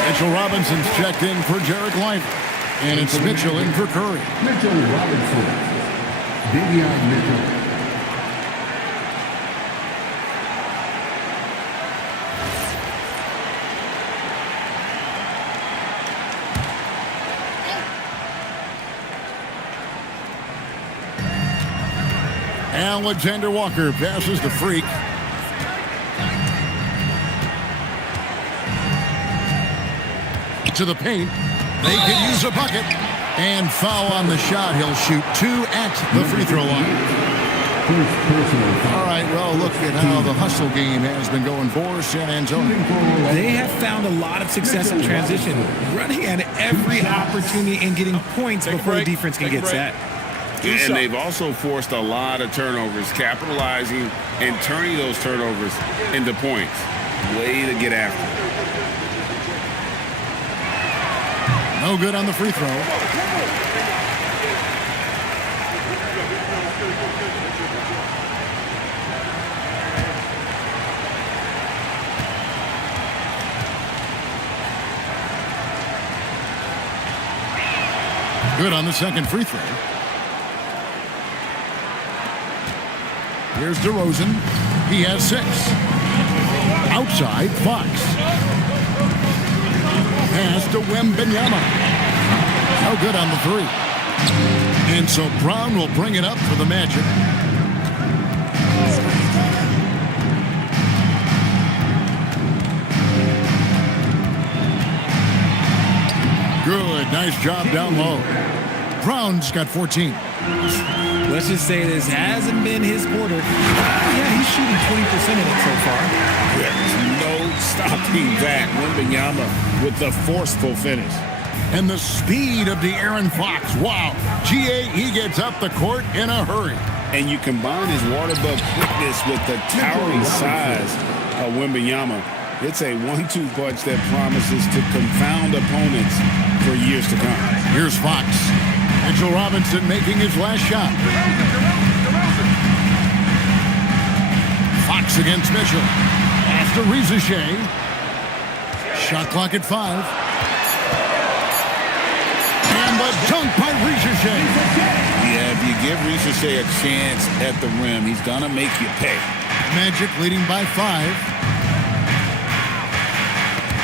Mitchell Robinson's checked in for Jarek Lively. And it's Mitchell in for Curry. Mitchell Robinson. Davion Mitchell. Alexander Walker passes the Freak. To the paint. They could use a bucket. And foul on the shot. He'll shoot 2 at the free throw line. All right, well, look at how the hustle game has been going for San Antonio. They have found a lot of success in transition, running at every opportunity and getting points before the defense can get set. And they've also forced a lot of turnovers, capitalizing and turning those turnovers into points. Way to get after. No good on the free throw. Good on the second free throw. Here's DeRozan. He has 6. Outside, Fox. Pass to Wembanyama. No good on the 3. And so Brown will bring it up for the Magic. Good, nice job down low. Brown's got 14. Let's just say this hasn't been his quarter. Yeah, he's shooting 20% in it so far. There's no stopping that. Wembanyama with the forceful finish. And the speed of De'Aaron Fox. Wow. He gets up the court in a hurry. And you combine his water bug quickness with the towering size of Wembanyama. It's a 1-2 punch that promises to confound opponents for years to come. Here's Fox. Mitchell Robinson making his last shot. Fox against Mitchell. After Rizachet. Shot clock at 5. And the dunk by Rizachet. Yeah, if you give Rizachet a chance at the rim, he's going to make you pay. Magic leading by 5.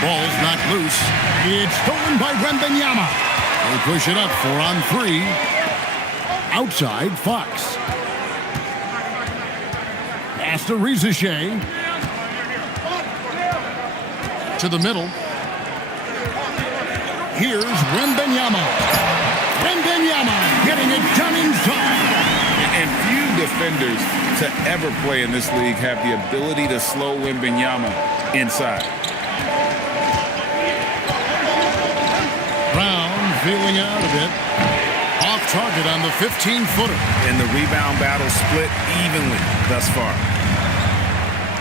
Ball's not loose. It's stolen by Wembanyama. They push it up 4 on 3. Outside, Fox. Pass to Rizachet. To the middle. Here's Wembanyama. Wembanyama getting it done inside. And few defenders to ever play in this league have the ability to slow Wembanyama inside. Brown feeling out a bit. Off target on the 15-footer. And the rebound battle split evenly thus far.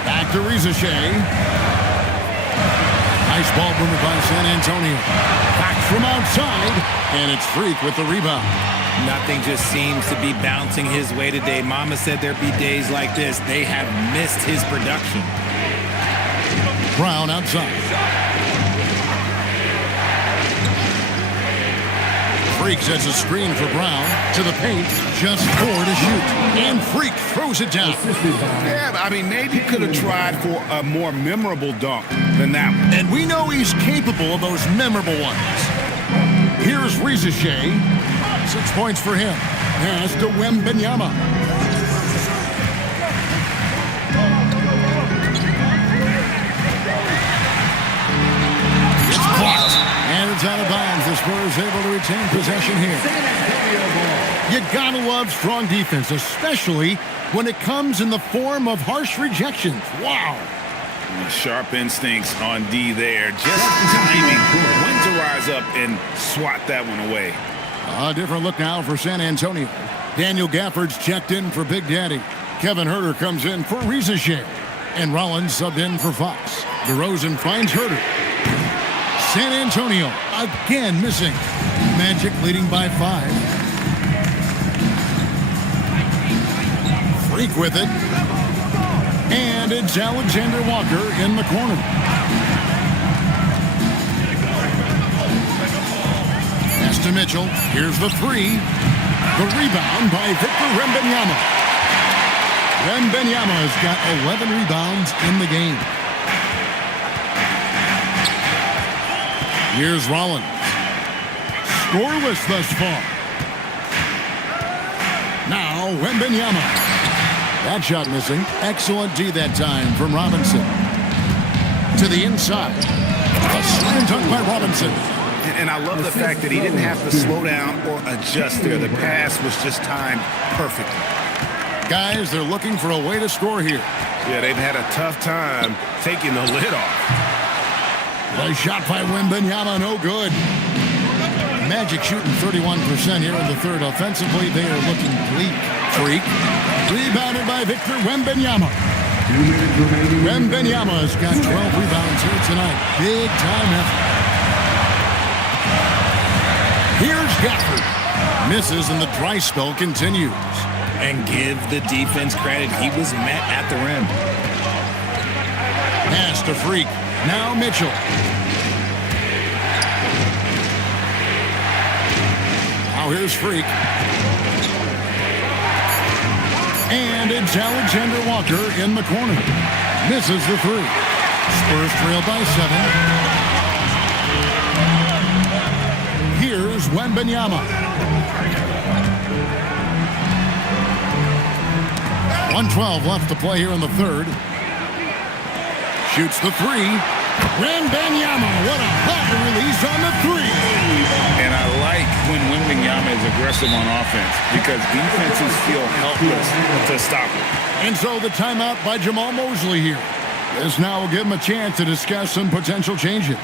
Back to Rizachet. Nice ball movement by San Antonio. Back from outside. And it's Freak with the rebound. Nothing just seems to be bouncing his way today. Mama said there'd be days like this. They have missed his production. Brown outside. Freak sets a screen for Brown to the paint. Just 4 to shoot. And Freak throws it down. Yeah, I mean, maybe could have tried for a more memorable dunk than that one. And we know he's capable of those memorable ones. Here's Rizachet. 6 points for him. Pass to Wembanyama. It's blocked. And it's out of bounds. The Spurs able to retain possession here. You gotta love strong defense, especially when it comes in the form of harsh rejections. Wow. Sharp instincts on D there. Just timing when to rise up and swat that one away. A different look now for San Antonio. Daniel Gafford's checked in for Big Daddy. Kevin Huerter comes in for Rizachet. And Rollins subbed in for Fox. DeRozan finds Huerter. San Antonio again missing. Magic leading by 5. Freak with it. And it's Alexander Walker in the corner. Pass to Mitchell. Here's the 3. The rebound by Victor Wembanyama. Wembanyama has got 11 rebounds in the game. Here's Rollins. Scoreless thus far. Now Wembanyama. That shot missing. Excellent D that time from Robinson. To the inside. A slam dunk by Robinson. And I love the fact that he didn't have to slow down or adjust there. The pass was just timed perfectly. Guys, they're looking for a way to score here. Yeah, they've had a tough time taking the lid off. The shot by Wembanyama, no good. Magic shooting 31% here in the third. Offensively, they are looking bleak. Freak. Rebounded by Victor Wembanyama. Wembanyama's got 12 rebounds here tonight. Big time effort. Here's Gafford. Misses and the dry spell continues. And give the defense credit. He was met at the rim. Pass to Freak. Now Mitchell. Now here's Freak. And it's Alexander Walker in the corner. Misses the 3. Spurs trail by 7. Here's Wembanyama. 1:12 left to play here in the third. Shoots the 3. Wembanyama, what a high release on the 3. And I like when Wembanyama is aggressive on offense because defenses feel helpless to stop him. And so the timeout by Jamal Mosley here. This now will give him a chance to discuss some potential changes.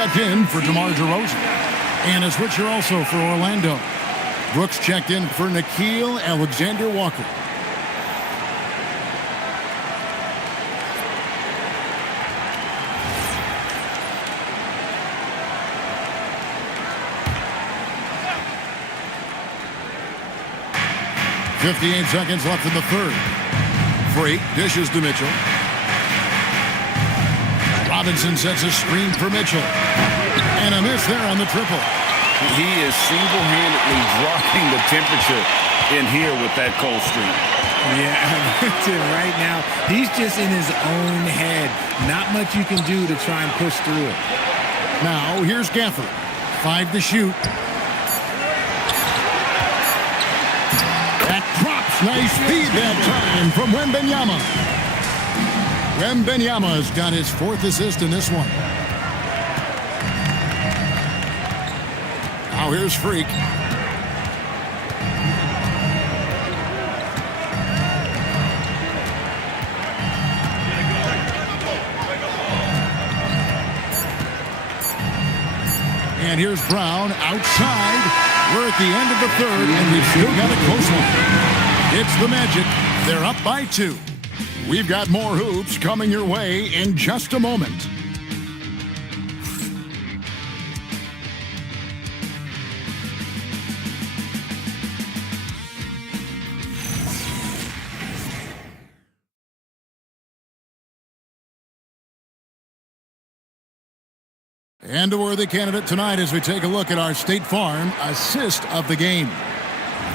checked in for DeMar DeRozan. And a switcher also for Orlando. Brooks checked in for Nickeil Alexander-Walker. .58 seconds left in the third. Freak dishes to Mitchell. Robinson sets a screen for Mitchell. And a miss there on the triple. He is single-handedly dropping the temperature in here with that cold streak. Yeah, right now, he's just in his own head. Not much you can do to try and push through it. Now, here's Gafford. 5 to shoot. That drops. Nice feed that time from Wembanyama. Wembanyama's got his 4th assist in this one. Now here's Freak. And here's Brown outside. We're at the end of the third, and we've still got a close one. It's the Magic. They're up by 2. We've got more hoops coming your way in just a moment. And a worthy candidate tonight as we take a look at our State Farm assist of the game.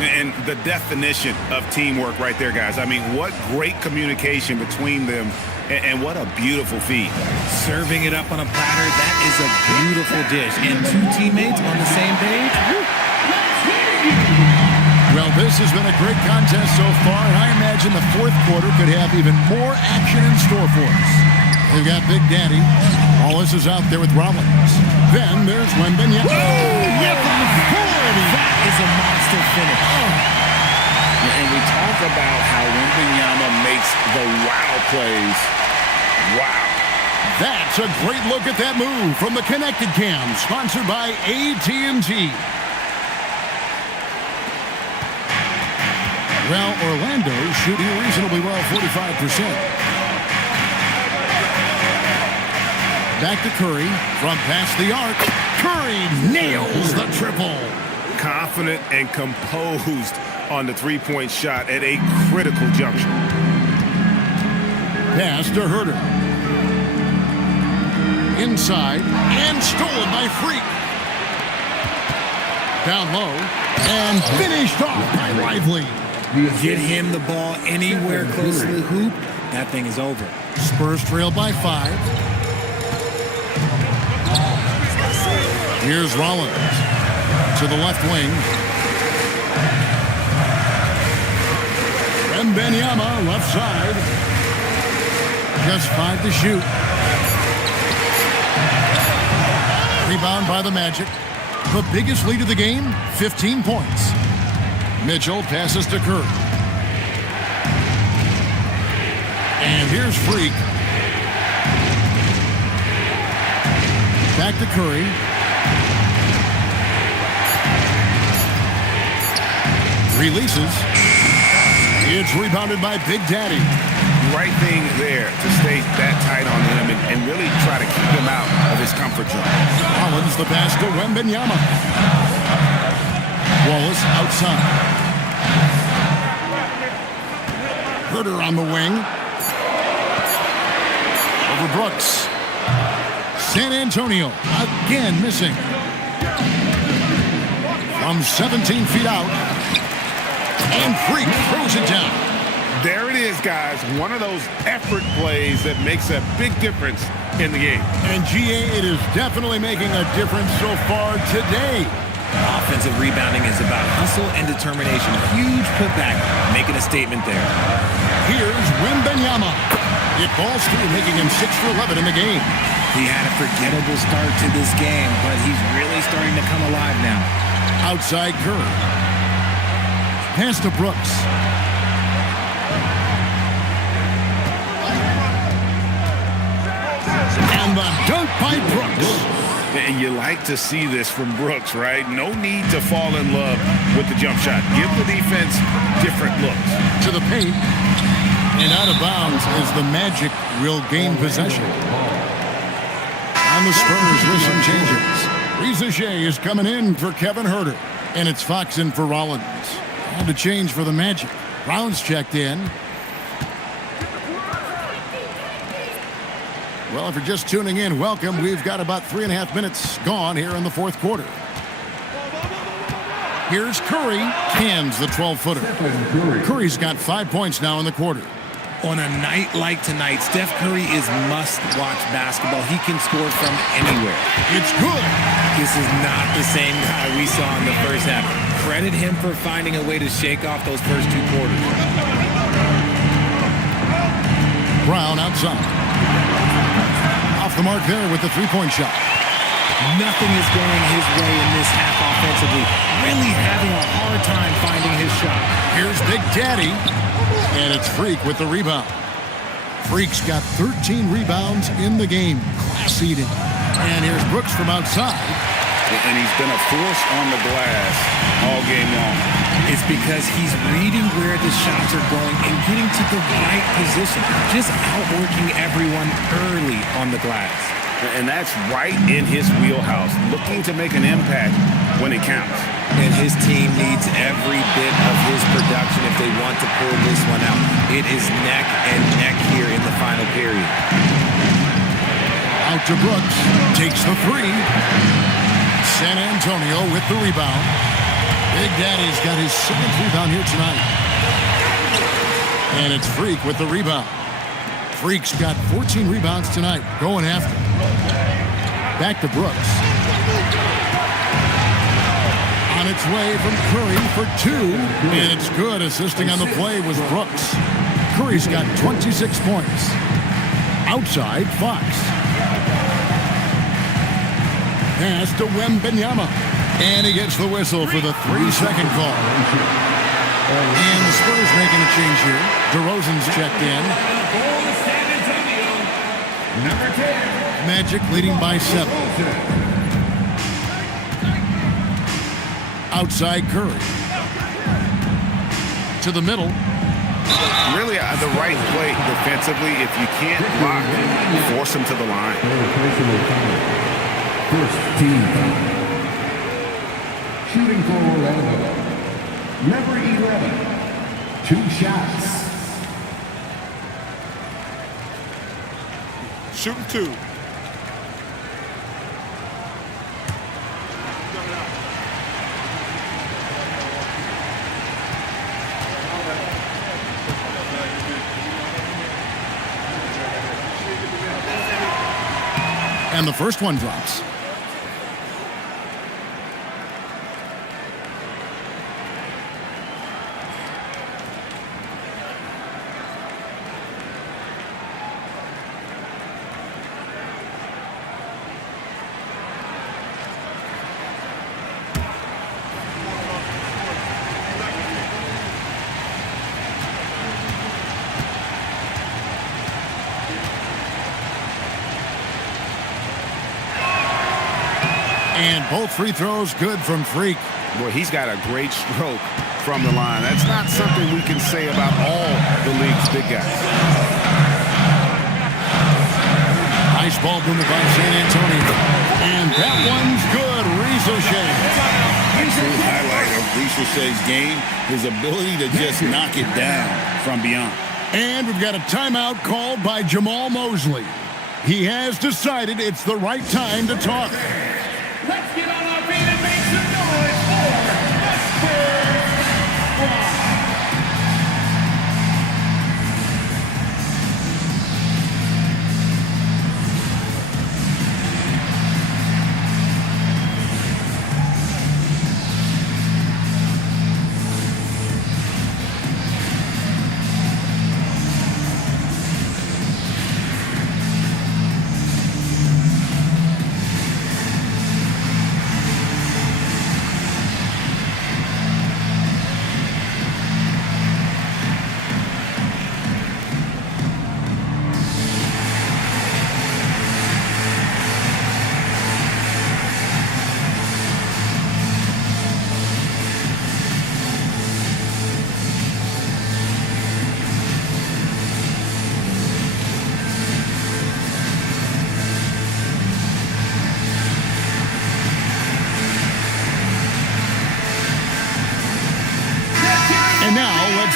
And the definition of teamwork right there, guys. I mean, what great communication between them, and what a beautiful feed. Serving it up on a platter, that is a beautiful dish. And 2 teammates on the same page. Well, this has been a great contest so far, and I imagine the 4th quarter could have even more action in store for us. We've got Big Daddy. Wallace is out there with Rollins. Then there's Wembanyama. Yeah, from the 40. That is a monster finish. And we talk about how Wembanyama makes the wow plays. Wow. That's a great look at that move from the Connected Cam, sponsored by AT&T. Well, Orlando's shooting reasonably well, 45%. Back to Curry from past the arc. Curry nails the triple. Confident and composed on the three-point shot at a critical juncture. Pass to Herter. Inside and stolen by Freak. Down low and finished off by Lively. Get him the ball anywhere close to the hoop, that thing is over. Spurs trail by 5. Here's Rollins to the left wing. Wembanyama left side. Just 5 to shoot. Rebound by the Magic. The biggest lead of the game, 15 points. Mitchell passes to Curry. And here's Freak. Back to Curry. Releases. It's rebounded by Big Daddy. Right thing there to stay that tight on him and really try to keep him out of his comfort zone. Rollins the pass to Wembanyama. Wallace outside. Herter on the wing. Over Brooks. San Antonio again missing. From 17 feet out. And Freak throws it down. There it is, guys. One of those effort plays that makes a big difference in the game. And GA, it is definitely making a difference so far today. Offensive rebounding is about hustle and determination. Huge putback, making a statement there. Here's Wembanyama. It falls through, making him 6 for 11 in the game. He had a forgettable start to this game, but he's really starting to come alive now. Outside Curry. Pass to Brooks. And the dunk by Brooks. And you like to see this from Brooks, right? No need to fall in love with the jump shot. Give the defense different looks. To the paint. And out of bounds as the Magic will gain possession. And the Spurs with some changes. Reza Shea is coming in for Kevin Huerter. And it's Fox in for Rollins. Had to change for the Magic. Brown's checked in. Well, if you're just tuning in, welcome. We've got about 3.5 minutes gone here in the fourth quarter. Here's Curry. Cans the 12-footer. Curry's got 5 points now in the quarter. On a night like tonight, Steph Curry is must-watch basketball. He can score from anywhere. It's good. This is not the same guy we saw in the first half. Credit him for finding a way to shake off those first 2 quarters. Brown outside. Off the mark there with the three-point shot. Nothing is going his way in this half offensively. Really having a hard time finding his shot. Here's Big Daddy. And it's Freak with the rebound. Freak's got 13 rebounds in the game. Class eating. And here's Brooks from outside. And he's been a force on the glass all game long. It's because he's reading where the shots are going and getting to the right position. Just outworking everyone early on the glass. And that's right in his wheelhouse, looking to make an impact when it counts. And his team needs every bit of his production if they want to pull this one out. It is neck and neck here in the final period. Out to Brooks. Takes the three. San Antonio with the rebound. Big Daddy's got his 7th rebound here tonight. And it's Freak with the rebound. Freak's got 14 rebounds tonight. Going after. Back to Brooks. On its way from Curry for 2. And it's good. Assisting on the play was Brooks. Curry's got 26 points. Outside, Fox. Pass to Wembanyama. And he gets the whistle for the 3-second call. And the Spurs making a change here. DeRozan's checked in. Magic leading by 7. Outside Curry. To the middle. Really the right play defensively. If you can't block, force him to the line. First team foul. Shooting for Orlando. Number 11. 2 shots. Shooting 2. And the first one drops. And both free throws good from Freak. Boy, he's got a great stroke from the line. That's not something we can say about all the league's big guys. Nice ball movement by San Antonio. And that one's good. Reza Shea. A true highlight of Reza Shea's game, his ability to just knock it down from beyond. And we've got a timeout called by Jamal Mosley. He has decided it's the right time to talk. Let's get on our feet and make some noise for the Spurs Squad.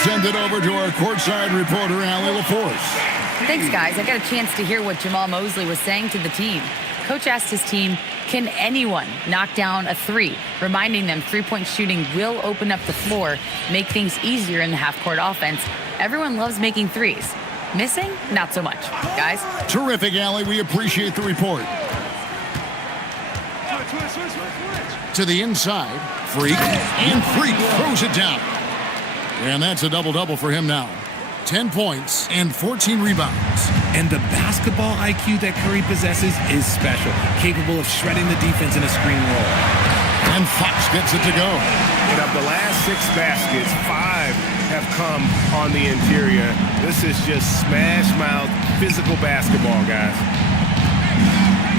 send it over to our courtside reporter, Allie LaForce. Thanks, guys. I got a chance to hear what Jamal Mosley was saying to the team. Coach asked his team, can anyone knock down a three? Reminding them three-point shooting will open up the floor, make things easier in the half-court offense. Everyone loves making threes. Missing? Not so much. Guys? Terrific, Allie. We appreciate the report. To the inside. Freak. And Freak throws it down. And that's a double-double for him now. 10 points and 14 rebounds. And the basketball IQ that Curry possesses is special, capable of shredding the defense in a screen roll. And Fox gets it to go. And of the last 6 baskets, 5 have come on the interior. This is just smash mouth physical basketball, guys.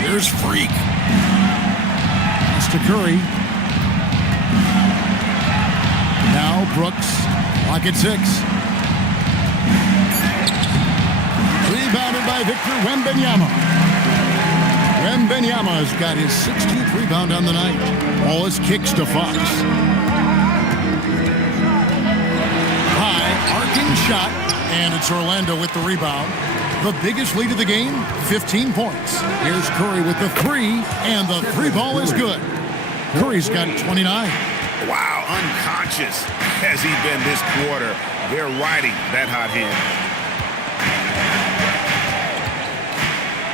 Here's Freak. It's to Curry. Now Brooks. Clock at 6. Rebounded by Victor Wembanyama. Wembanyama's got his 16th rebound on the night. Wallace kicks to Fox. High, arcing shot, and it's Orlando with the rebound. The biggest lead of the game, 15 points. Here's Curry with the three, and the three ball is good. Curry's got 29. Wow, unconscious has he been this quarter. They're riding that hot hand.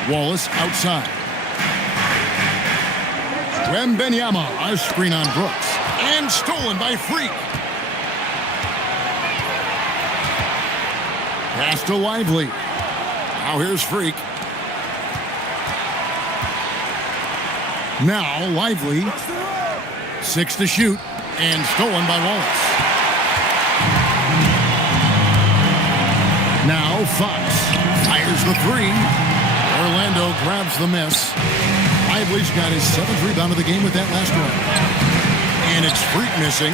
Wallace outside. Wembanyama, a screen on Brooks. And stolen by Freak. Pass to Lively. Now here's Freak. Now Lively. 6 to shoot. And stolen by Wallace. Now Fox fires the three. Orlando grabs the miss. Lively's got his 7th rebound of the game with that last one. And it's Freak missing.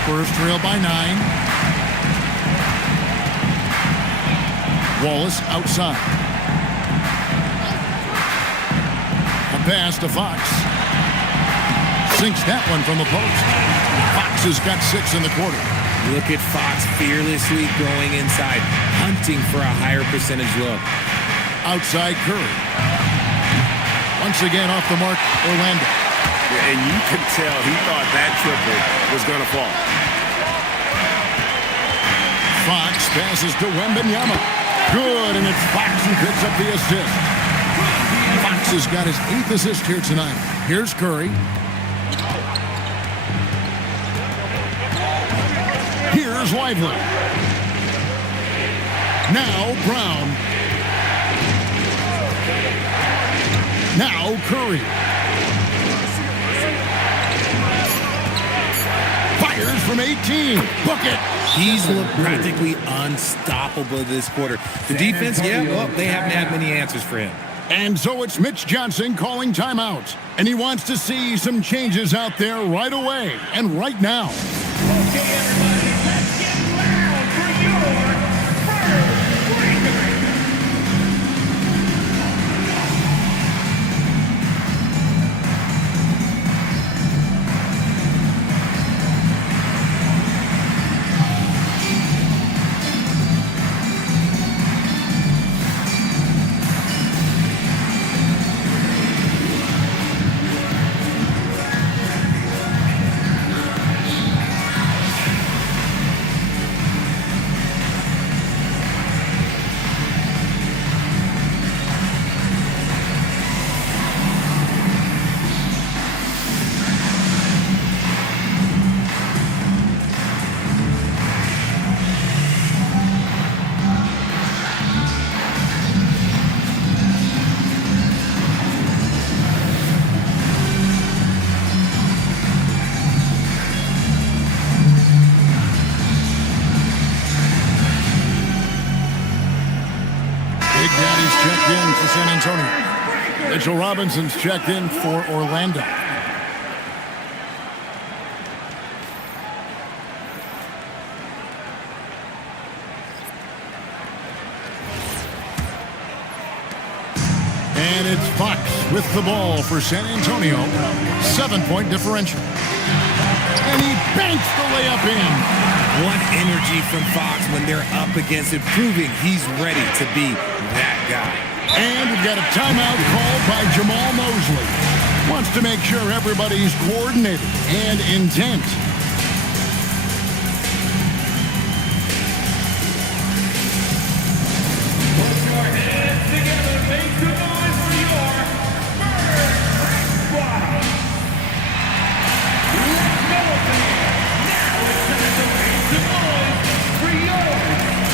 Spurs trail by 9. Wallace outside. A pass to Fox. Sinks that one from the post. Fox has got 6 in the quarter. Look at Fox fearlessly going inside, hunting for a higher percentage look. Outside Curry. Once again off the mark, Orlando. And you can tell he thought that triple was going to fall. Fox passes to Wembanyama. Good, and it's Fox who picks up the assist. Fox has got his 8th assist here tonight. Here's Curry. Here's Lively. Now Brown. Now Curry. Fires from 18. Book it. He's looked practically unstoppable this quarter. The defense, they haven't had many answers for him. And so it's Mitch Johnson calling timeout. And he wants to see some changes out there right away and right now. Okay, everybody, let's get loud for your first breaker. Checked in for San Antonio. Mitchell Robinson's checked in for Orlando. And it's Fox with the ball for San Antonio. 7-point differential. And he banks the layup in. What energy from Fox. response when they're up against it, proving he's ready to be that guy. And we've got a timeout called by Jamal Mosley. Wants to make sure everybody's coordinated and intent. Put your hands together, make some noise for your Spurs. Wow. Let's go there. Now it's time to make some noise for your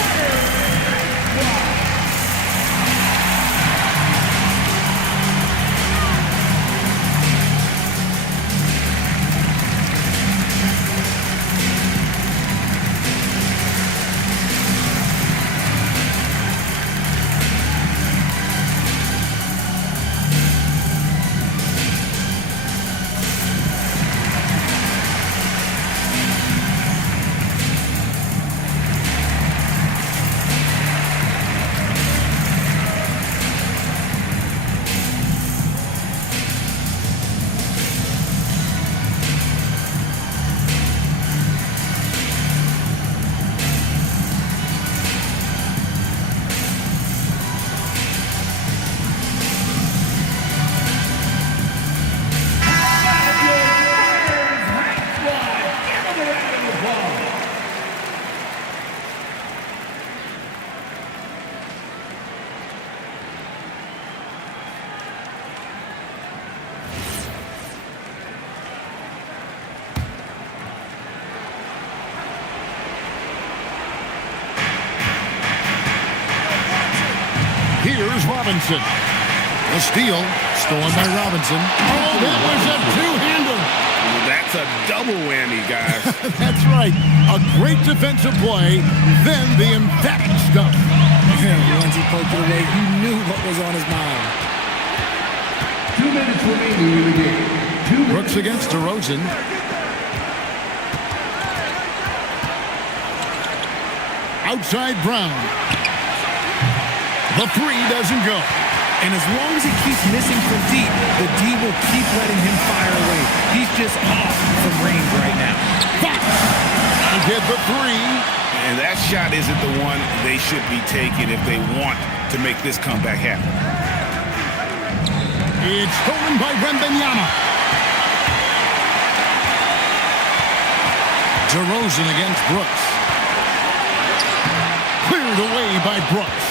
Spurs. Wow. Here's Robinson. A steal, stolen by Robinson. Oh, that was a two-hander. That's a double whammy, guys. That's right. A great defensive play, then the emphatic stuff. Once he poked it away, he knew what was on his mind. 2 minutes remaining in the game. Brooks against DeRozan. Outside Brown. The three doesn't go. And as long as he keeps missing from deep, the D will keep letting him fire away. He's just off from range right now. Fox get the three. And that shot isn't the one they should be taking if they want to make this comeback happen. It's stolen by Wembanyama. DeRozan against Brooks. Cleared away by Brooks.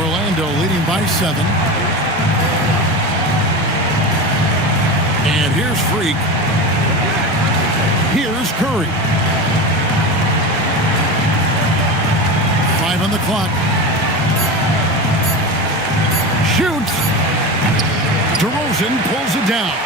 Orlando leading by 7. And here's Freak. Here's Curry. 5 on the clock. Shoots. DeRozan pulls it down.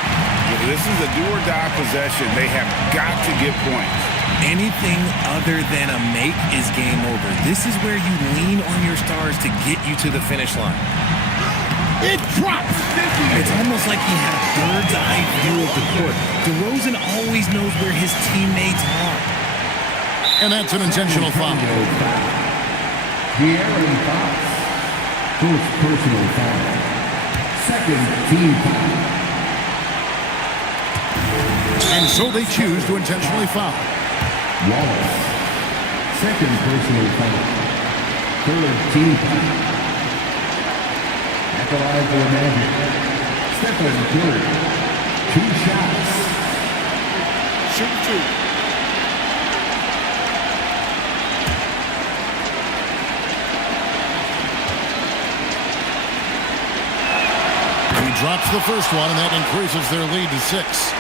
This is a do-or-die possession. They have got to get points. Anything other than a make is game over. This is where you lean on your stars to get you to the finish line. It drops. It's almost like he had a bird's eye view of the court. DeRozan always knows where his teammates are. And that's an intentional foul. De'Aaron Fox. First personal foul. Second team foul. And so they choose to intentionally foul. Wallace. Second personal foul. Third team foul. At the line for the Magic. Stephen Curry. 2 shots. Shoot 2. He drops the first one, and that increases their lead to 6.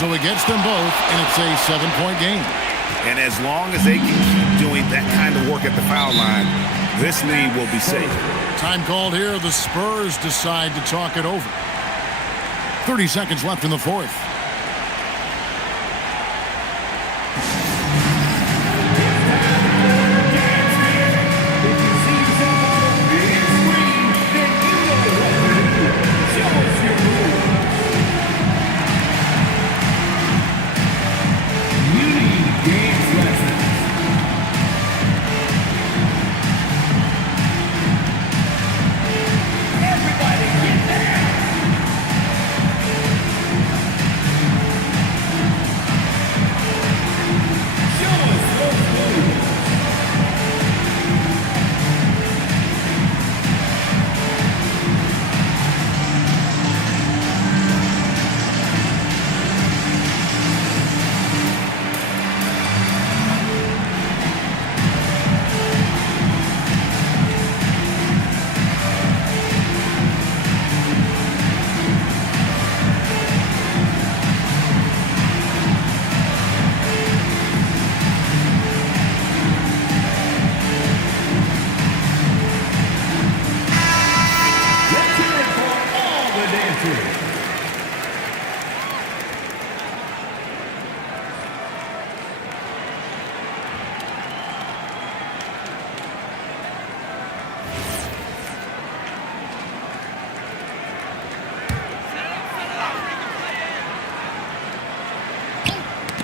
So he gets them both, and it's a 7-point game. And as long as they can keep doing that kind of work at the foul line, this lead will be safe. Time called here. The Spurs decide to talk it over. 30 seconds left in the fourth.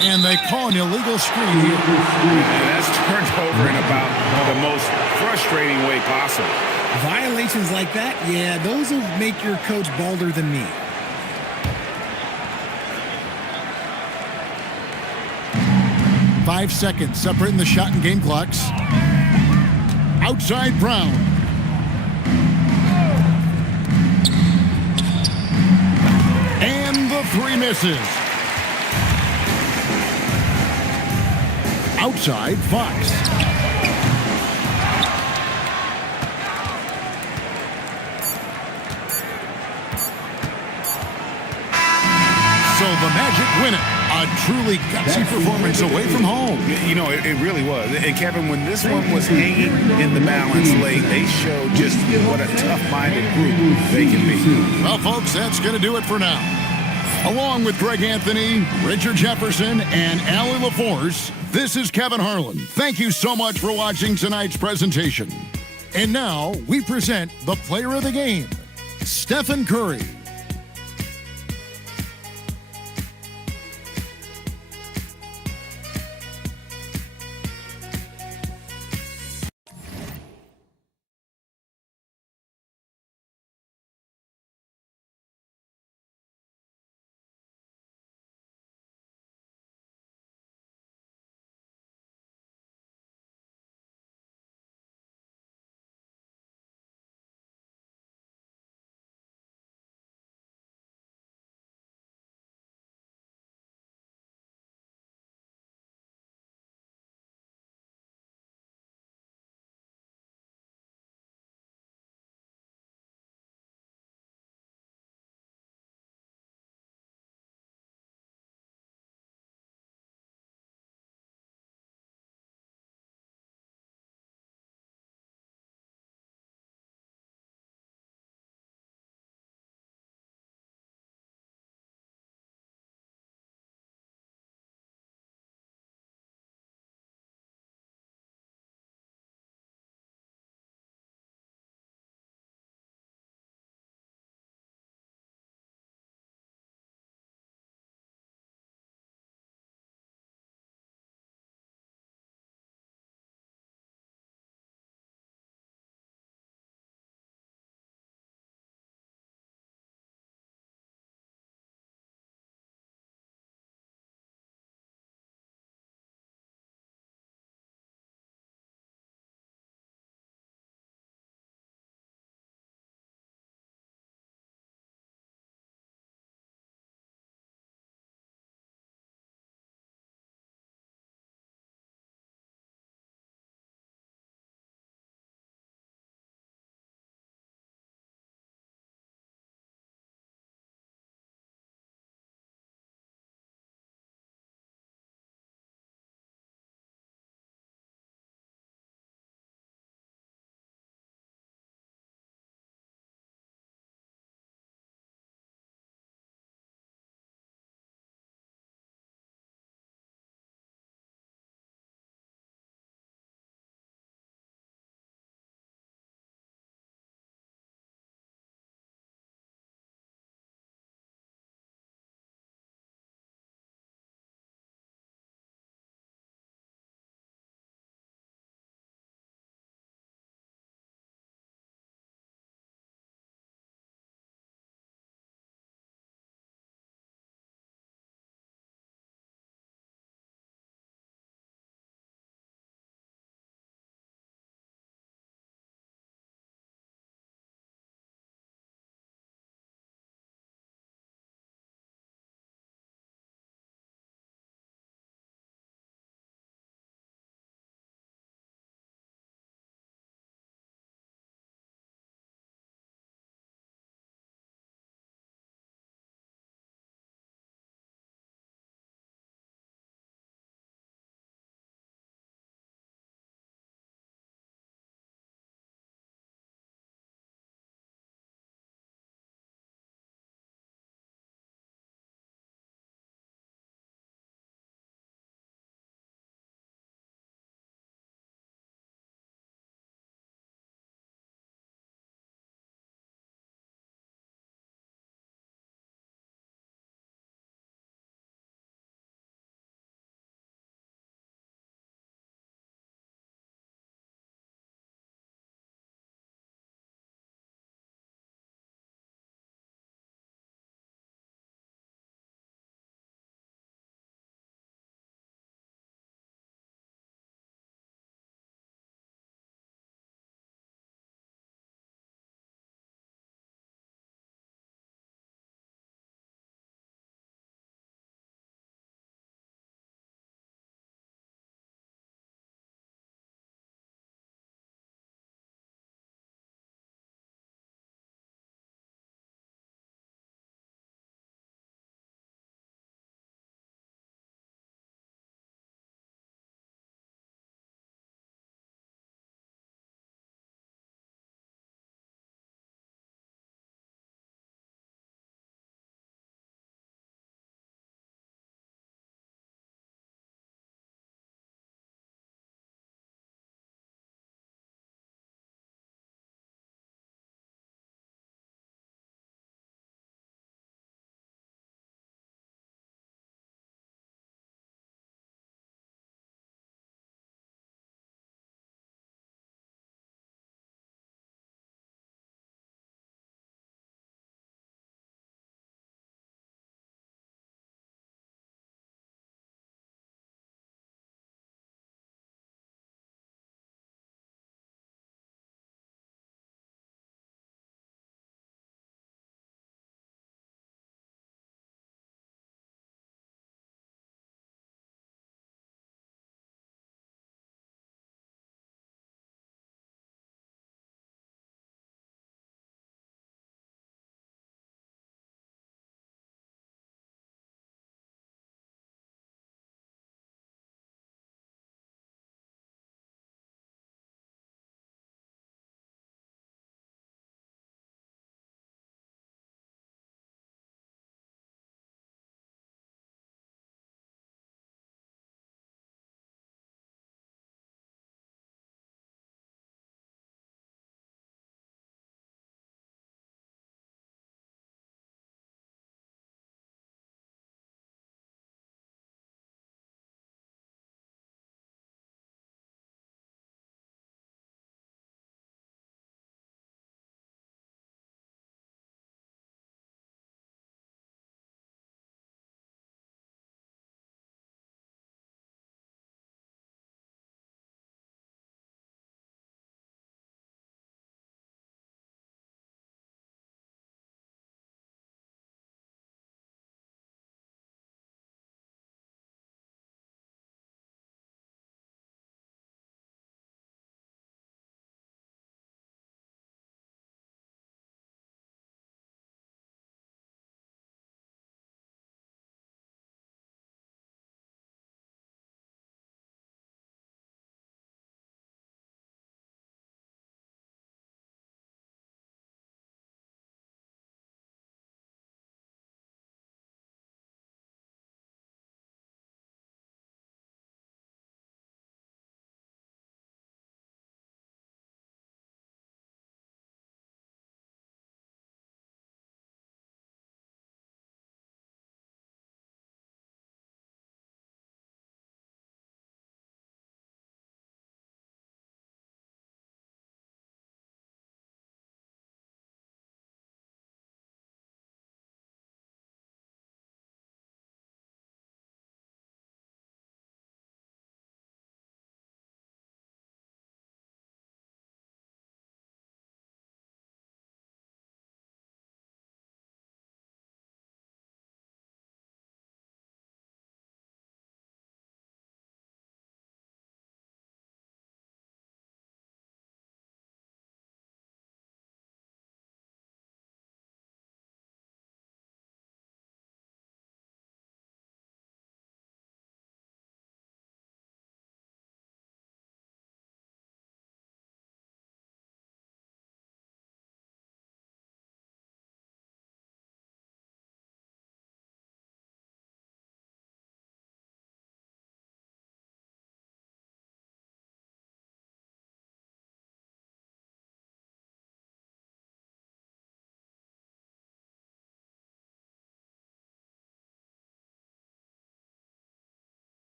And they call an illegal screen here. And that's turned over in about the most frustrating way possible. Violations like that, yeah, those will make your coach balder than me. Five seconds separating the shot and game clocks. Outside Brown. And the three misses. Outside Fox. So the Magic win it. A truly gutsy performance away from home. You know, it really was. And Kevin, when this one was hanging in the balance late, they showed just what a tough-minded group they can be. Well, folks, that's going to do it for now. Along with Greg Anthony, Richard Jefferson, and Allie LaForce, this is Kevin Harlan. Thank you so much for watching tonight's presentation. And now we present the player of the game, Stephen Curry.